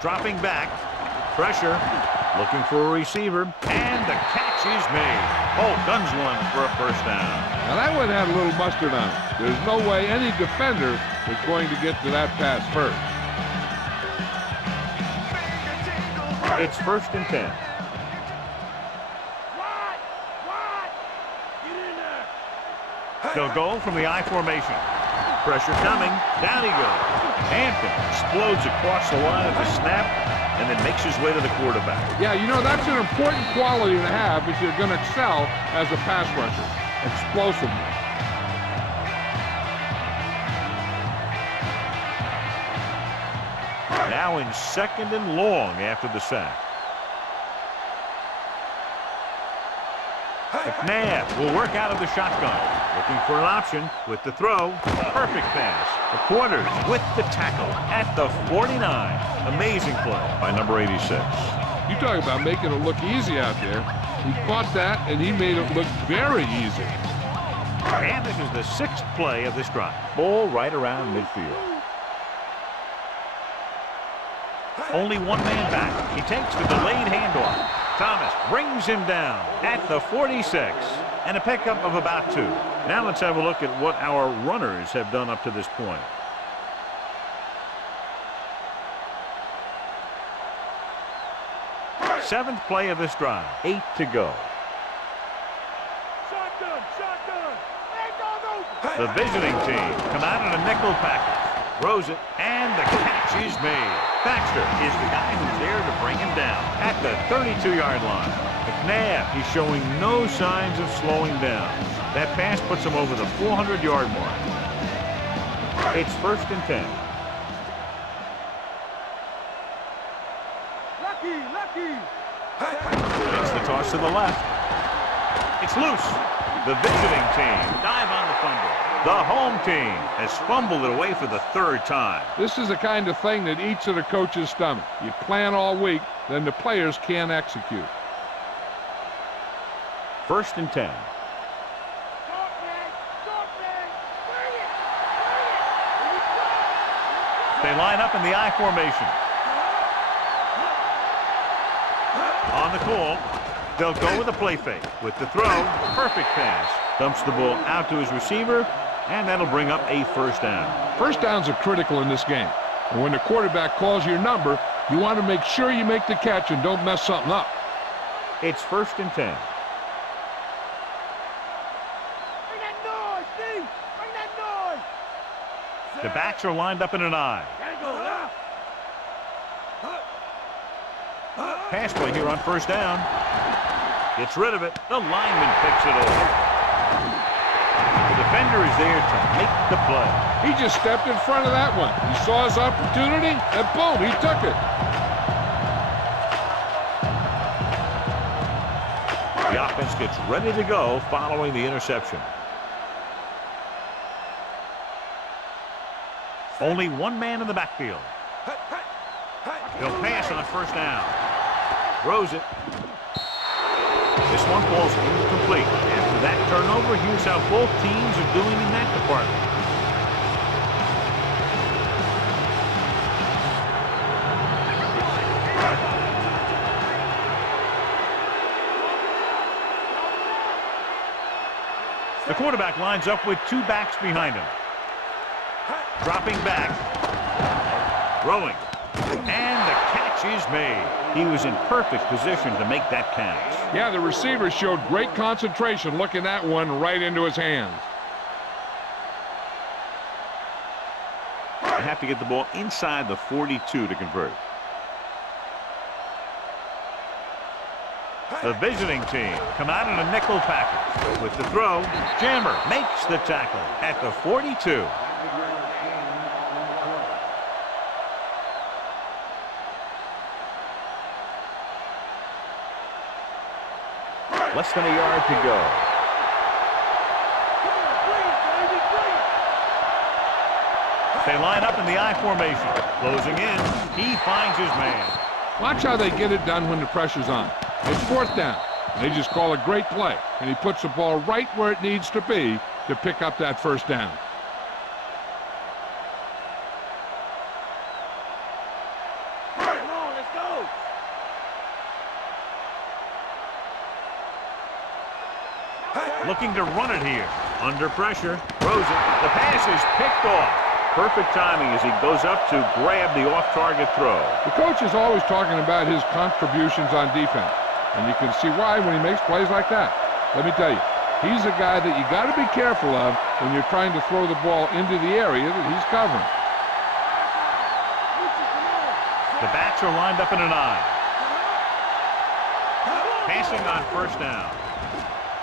Dropping back. Pressure. Looking for a receiver. And the catch is made. Oh, guns one for a first down. Now that one had a little mustard on it. There's no way any defender is going to get to that pass first. It's 1st and 10. They'll go from the I formation. Pressure coming. Down he goes. Hampton explodes across the line at the snap and then makes his way to the quarterback. Yeah, you know, that's an important quality to have if you're going to excel as a pass rusher. Explosiveness. Now in 2nd and long after the sack. McNabb will work out of the shotgun. Looking for an option with the throw. Perfect pass. The Quarters with the tackle at the 49. Amazing play by number 86. You talk about making it look easy out there. He caught that, and he made it look very easy. And this is the 6th play of this drive. Ball right around midfield. Only one man back. He takes the delayed handoff. Thomas brings him down at the 46 and a pickup of about 2. Now let's have a look at what our runners have done up to this point. Seventh play of this drive. 8 to go. Shotgun, shotgun. Hey, The visiting team come out in a nickel package. Throws it, and the catch is made. Baxter is the guy who's there to bring him down at the 32-yard line. McNabb, he's showing no signs of slowing down. That pass puts him over the 400-yard mark. It's 1st and 10. Lucky. It's the toss to the left. It's loose. The visiting team dive on the fumble. The home team has fumbled it away for the 3rd time. This is the kind of thing that eats at a coach's stomach. You plan all week, then the players can't execute. 1st and 10. They line up in the I formation. On the call, they'll go with a play fake. With the throw, perfect pass. Dumps the ball out to his receiver, and that'll bring up a 1st down. First downs are critical in this game. And when the quarterback calls your number, you want to make sure you make the catch and don't mess something up. It's 1st and 10. Bring that noise, Steve. Bring that noise. The backs are lined up in an I. Gotta go now. Pass play here on 1st down. Gets rid of it. The lineman picks it over. The defender is there to make the play. He just stepped in front of that one. He saw his opportunity, and boom, he took it. The offense gets ready to go following the interception. Only one man in the backfield. He'll pass on 1st down. Throws it. This one falls incomplete. After that turnover, here's how both teams are doing in that department. The quarterback lines up with 2 backs behind him. Dropping back. Throwing. And the catch is made. He was in perfect position to make that catch. Yeah, the receiver showed great concentration looking that one right into his hands. They have to get the ball inside the 42 to convert. The visiting team come out in a nickel package. With the throw, Jammer makes the tackle at the 42. Less than a yard to go. They line up in the I formation. Closing in. He finds his man. Watch how they get it done when the pressure's on. It's fourth down. They just call a great play, and he puts the ball right where it needs to be to pick up that first down. Looking to run it here. Under pressure. Throws it. The pass is picked off. Perfect timing as he goes up to grab the off-target throw. The coach is always talking about his contributions on defense, and you can see why when he makes plays like that. Let me tell you, he's a guy that you got to be careful of when you're trying to throw the ball into the area that he's covering. The backs are lined up in an I. Passing on first down.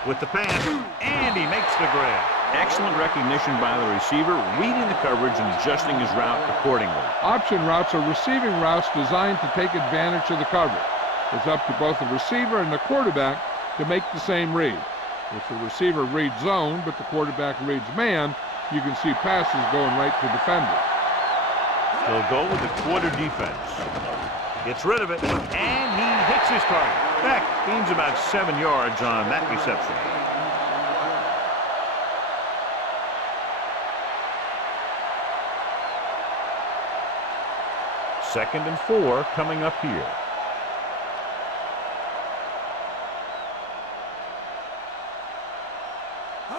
With the pass, and he makes the grab. Excellent recognition by the receiver, reading the coverage and adjusting his route accordingly. Option routes are receiving routes designed to take advantage of the coverage. It's up to both the receiver and the quarterback to make the same read. If the receiver reads zone, but the quarterback reads man, you can see passes going right to defenders. They'll go with the quarter defense. Gets rid of it, and he hits his target. Beck gains about 7 yards on that reception. Second and 4 coming up here.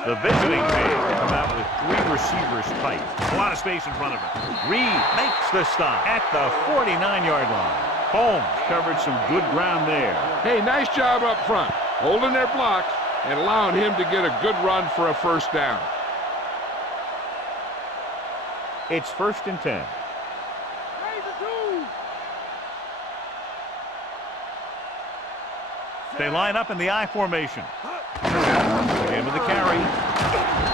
The visiting team come out with 3 receivers tight. A lot of space in front of him. Reed makes the stop at the 49-yard line. Holmes covered some good ground there. Hey, nice job up front, holding their blocks and allowing him to get a good run for a first down. It's first and 10. They line up in the I formation. Again with the carry.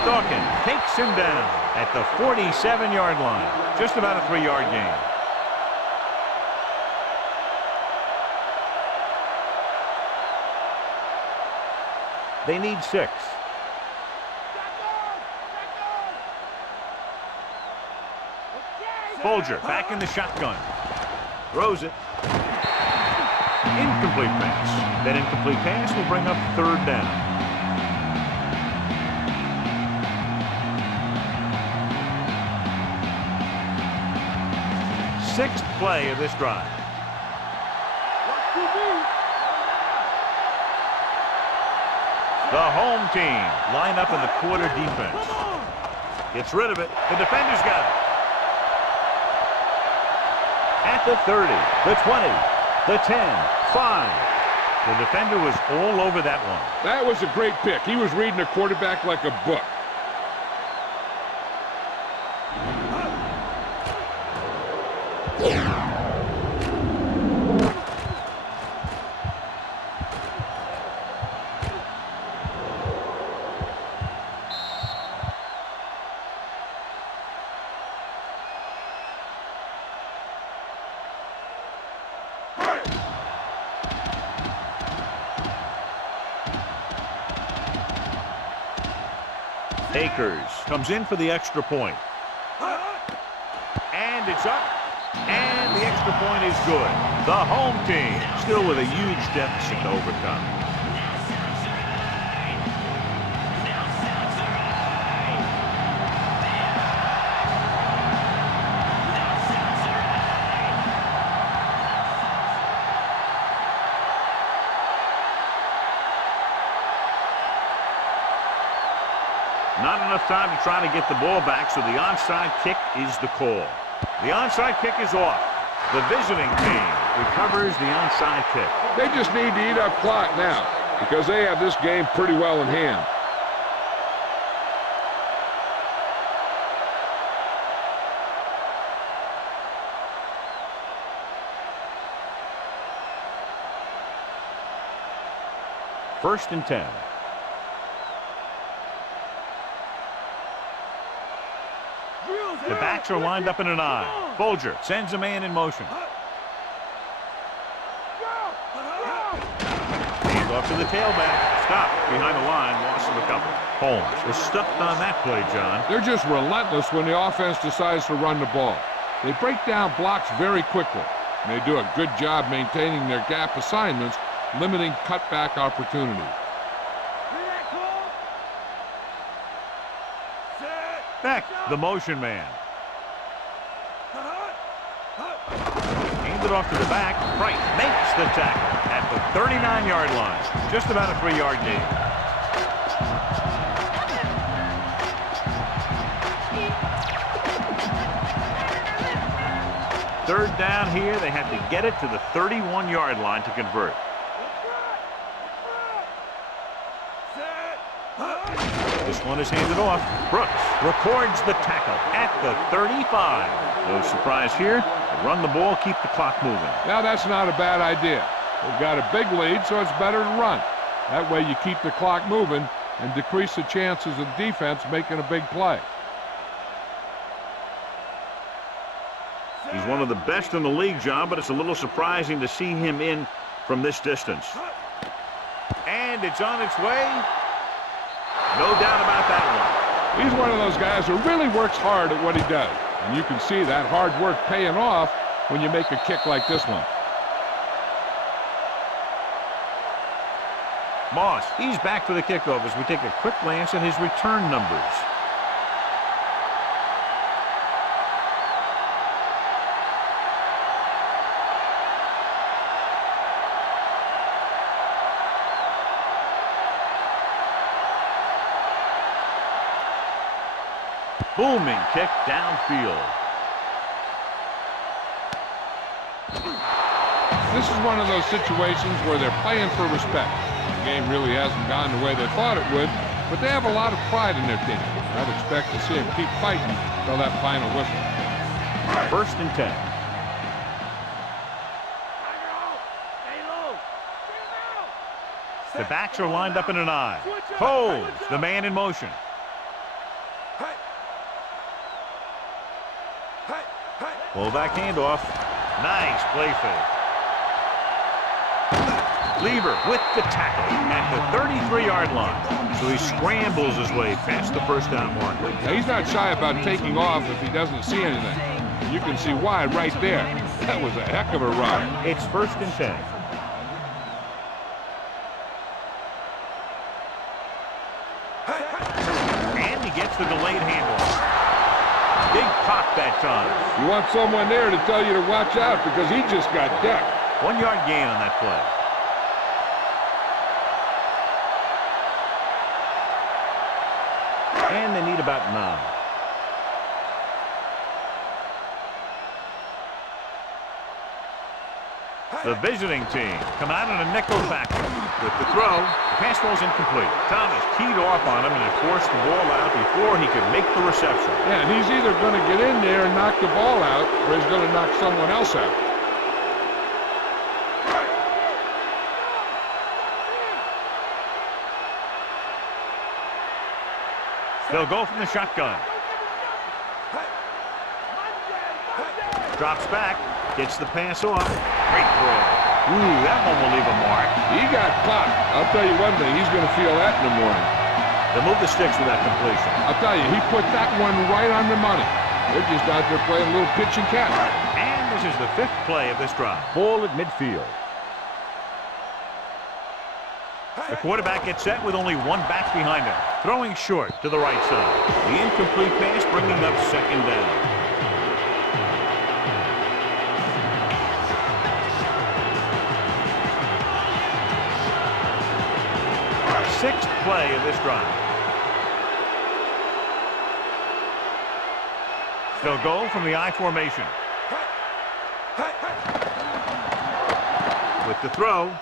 Dawkins takes him down at the 47-yard line. Just about a 3-yard gain. They need 6. Folger back in the shotgun. Throws it. Incomplete pass. That incomplete pass will bring up third down. Sixth play of this drive. The home team line up in the quarter defense. Gets rid of it. The defender's got it. At the 30, the 20, the 10, 5. The defender was all over that one. That was a great pick. He was reading the quarterback like a book. Akers comes in for the extra point. And it's up. And the extra point is good. The home team still with a huge deficit to overcome. Not enough time to try to get the ball back, so the onside kick is the call. The onside kick is off. The visiting team recovers the onside kick. They just need to eat up clock now because they have this game pretty well in hand. First and 10. Drill The backs are lined up in an I. Folger sends a man in motion. Hands off to the tailback. Stop behind the line. Loss of a couple. Holmes was stuffed on that play, John. They're just relentless when the offense decides to run the ball. They break down blocks very quickly. And they do a good job maintaining their gap assignments, limiting cutback opportunities. Beck, the motion man. Hand it off to the back. Price makes the tackle at the 39-yard line. Just about a 3-yard gain. Third down here. They have to get it to the 31-yard line to convert. This one is handed off. Brooks records the tackle at the 35. No surprise here. They run the ball, keep the clock moving. Now that's not a bad idea. They've got a big lead, so it's better to run. That way you keep the clock moving and decrease the chances of the defense making a big play. He's one of the best in the league, John, but it's a little surprising to see him in from this distance. And it's on its way. No doubt about that one. He's one of those guys who really works hard at what he does. And you can see that hard work paying off when you make a kick like this one. Moss, he's back for the kickoff as we take a quick glance at his return numbers. Booming kick downfield. This is one of those situations where they're playing for respect. The game really hasn't gone the way they thought it would, but they have a lot of pride in their team. I'd expect to see them keep fighting until that final whistle. 1st and 10. The backs are lined up in an I. Holmes, the man in motion. Fullback handoff. Nice play fake. Lever with the tackle at the 33-yard line. So he scrambles his way past the first down marker. Now, he's not shy about taking off if he doesn't see anything. You can see why right there. That was a heck of a run. It's 1st and 10. And he gets the delayed handoff. Big pop that time. You want someone there to tell you to watch out because he just got decked. 1-yard gain on that play. And they need about 9. The visiting team come out in a nickel backer. With the throw, the pass ball's incomplete. Thomas keyed off on him and it forced the ball out before he could make the reception. Yeah, and he's either going to get in there and knock the ball out, or he's going to knock someone else out. They'll go from the shotgun. Drops back, gets the pass off. Great throw. Ooh, that one will leave a mark. He got caught. I'll tell you one thing, he's going to feel that in the morning. They'll move the sticks with that completion. I'll tell you, he put that one right on the money. They're just out there playing a little pitch and catch. And this is the 5th play of this drive. Ball at midfield. The quarterback gets set with only one back behind him. Throwing short to the right side. The incomplete pass bringing up 2nd down. 6th play of this drive. They'll go from the I formation. With the throw.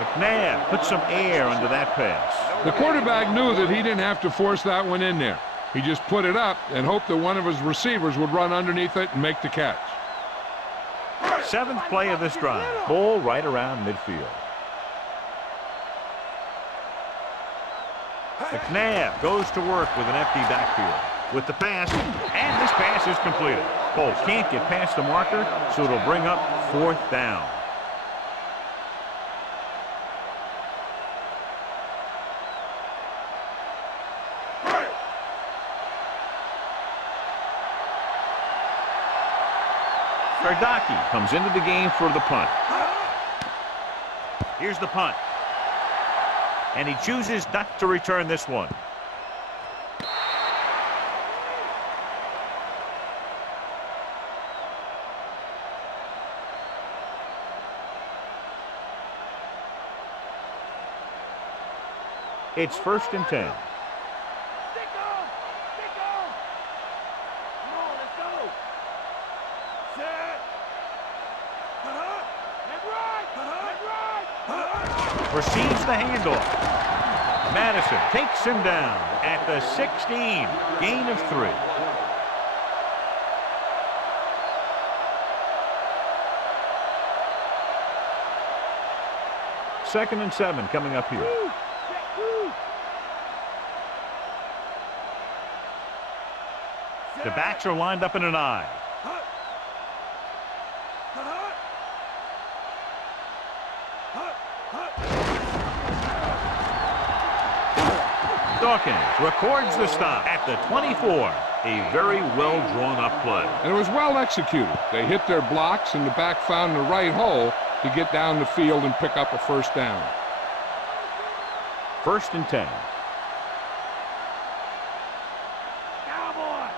McNabb put some air under that pass. The quarterback knew that he didn't have to force that one in there. He just put it up and hoped that one of his receivers would run underneath it and make the catch. 7th play of this drive. Ball right around midfield. McNabb goes to work with an empty backfield. with the pass, and this pass is completed. Colts can't get past the marker, so it'll bring up 4th down. Kardaki comes into the game for the punt. Here's the punt. And he chooses not to return this one. It's 1st and 10. Stick on! Stick on! Come on, let's go! Set! Head right! Head right! Receives the handoff. Madison takes him down at the 16. Gain of 3. Second and 7 coming up here. The backs are lined up in an I. Dawkins records the stop at the 24. A very well drawn up play. And it was well executed. They hit their blocks, and the back found the right hole to get down the field and pick up a 1st down. 1st and 10. Cowboy!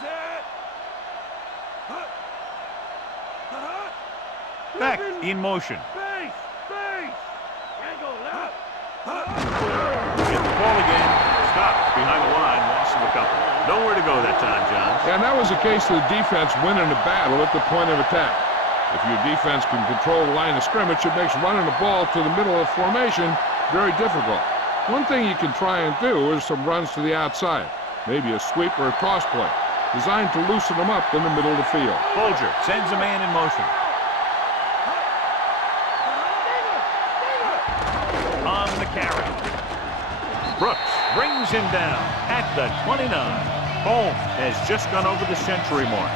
Set! Beck in motion. Base! Base! Angle left! Get the ball again. Stops behind the line. Loss of a couple. Nowhere to go that time, John. And that was a case of the defense winning the battle at the point of attack. If your defense can control the line of scrimmage, it makes running the ball to the middle of formation very difficult. One thing you can try and do is some runs to the outside, maybe a sweep or a toss play, designed to loosen them up in the middle of the field. Folger sends a man in motion. On the carry. Brooks brings him down at the 29. Holmes has just gone over the century mark.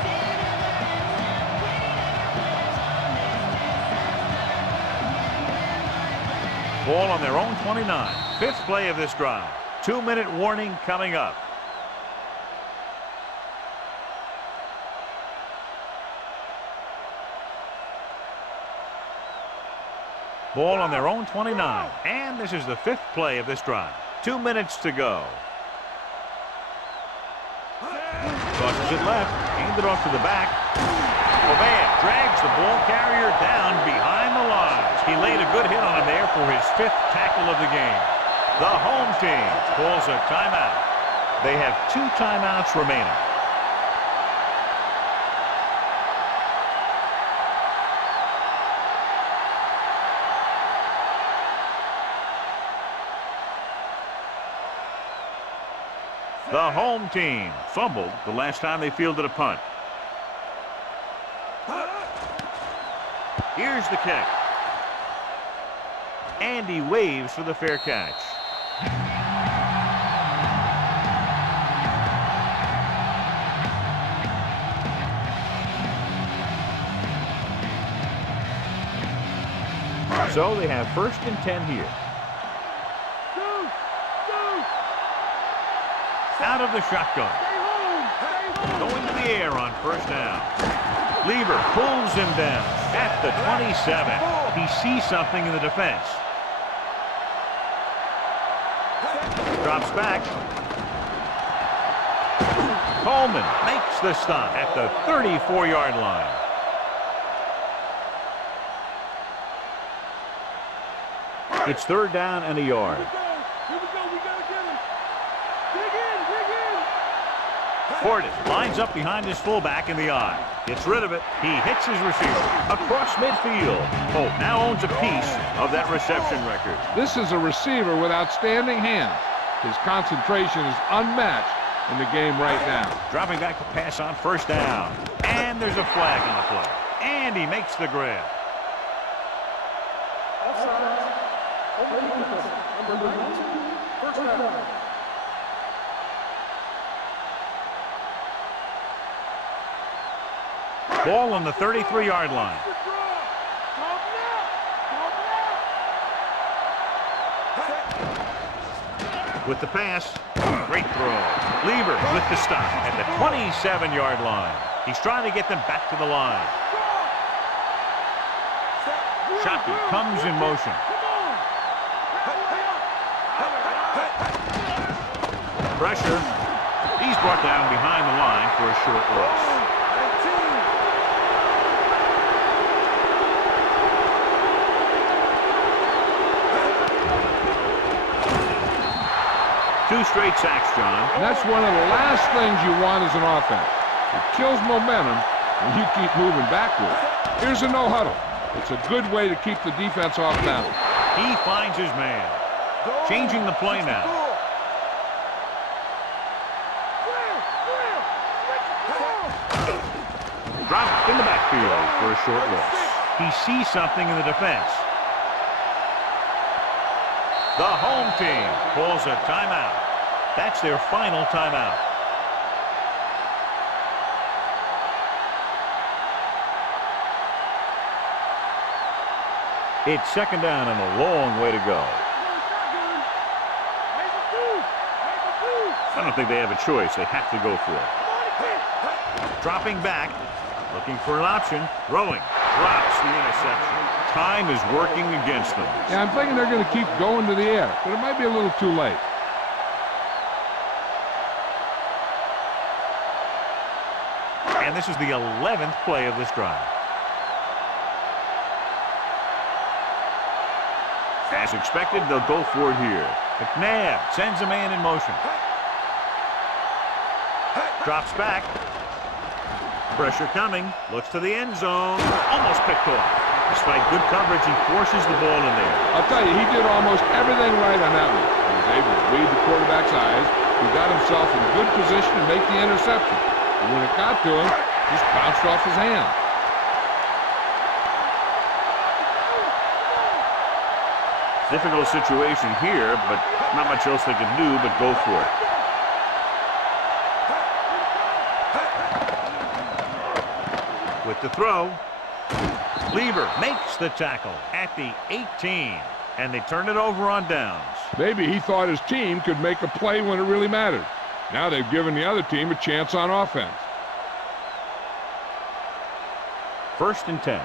Ball on their own 29. 5th play of this drive. 2-minute warning coming up. Ball on their own 29. And this is the 5th play of this drive. 2 minutes to go. Tosses it left. Handed off to the back. Obeah drags the ball carrier down behind the lines. He laid a good hit on him there for his 5th tackle of the game. The home team calls a timeout. They have 2 timeouts remaining. The home team fumbled the last time they fielded a punt. Here's the kick. And he waves for the fair catch. So they have 1st and 10 here. Out of the shotgun. Going to the air on 1st down. Lieber pulls him down at the 27. He sees something in the defense. Drops back. Coleman makes the stop at the 34-yard line. It's 3rd down and a yard. Here we go. We got to get him. Dig in. Portis lines up behind his fullback in the eye. Gets rid of it. He hits his receiver across midfield. Hope now owns a piece of that reception record. This is a receiver with outstanding hands. His concentration is unmatched in the game right now. Dropping back to pass on 1st down. And there's a flag on the play. And he makes the grab. Ball on the 33-yard line. With the pass, great throw. Lieber with the stop at the 27-yard line. He's trying to get them back to the line. Shockey comes in motion. Pressure. He's brought down behind the line for a short loss. Two straight sacks, John. And that's one of the last things you want as an offense. It kills momentum when you keep moving backward. Here's a no huddle. It's a good way to keep the defense off balance. He finds his man. Changing the play now. Dropped in the backfield for a short loss. He sees something in the defense. The home team calls a timeout. That's their final timeout. It's second down and a long way to go. I don't think they have a choice. They have to go for it. Dropping back, looking for an option, throwing, drops the interception. Time is working against them. Yeah, I'm thinking they're going to keep going to the air, but it might be a little too late. And this is the 11th play of this drive. As expected, they'll go for it here. McNabb sends a man in motion. Drops back. Pressure coming. Looks to the end zone. Almost picked off. Despite good coverage, he forces the ball in there. I'll tell you, he did almost everything right on that one. He was able to read the quarterback's eyes. He got himself in good position to make the interception. And when it got to him, it just bounced off his hand. Difficult situation here, but not much else they can do but go for it. With the throw, Lieber makes the tackle at the 18, and they turn it over on downs. Maybe he thought his team could make a play when it really mattered. Now they've given the other team a chance on offense. 1st and 10.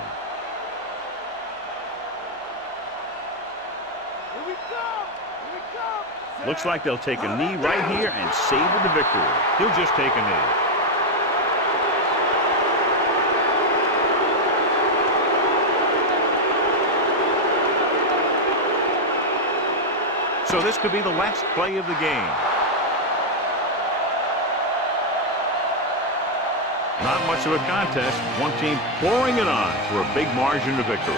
Looks like they'll take a knee right here and savor the victory. He'll just take a knee. So this could be the last play of the game. Not much of a contest. One team pouring it on for a big margin of victory.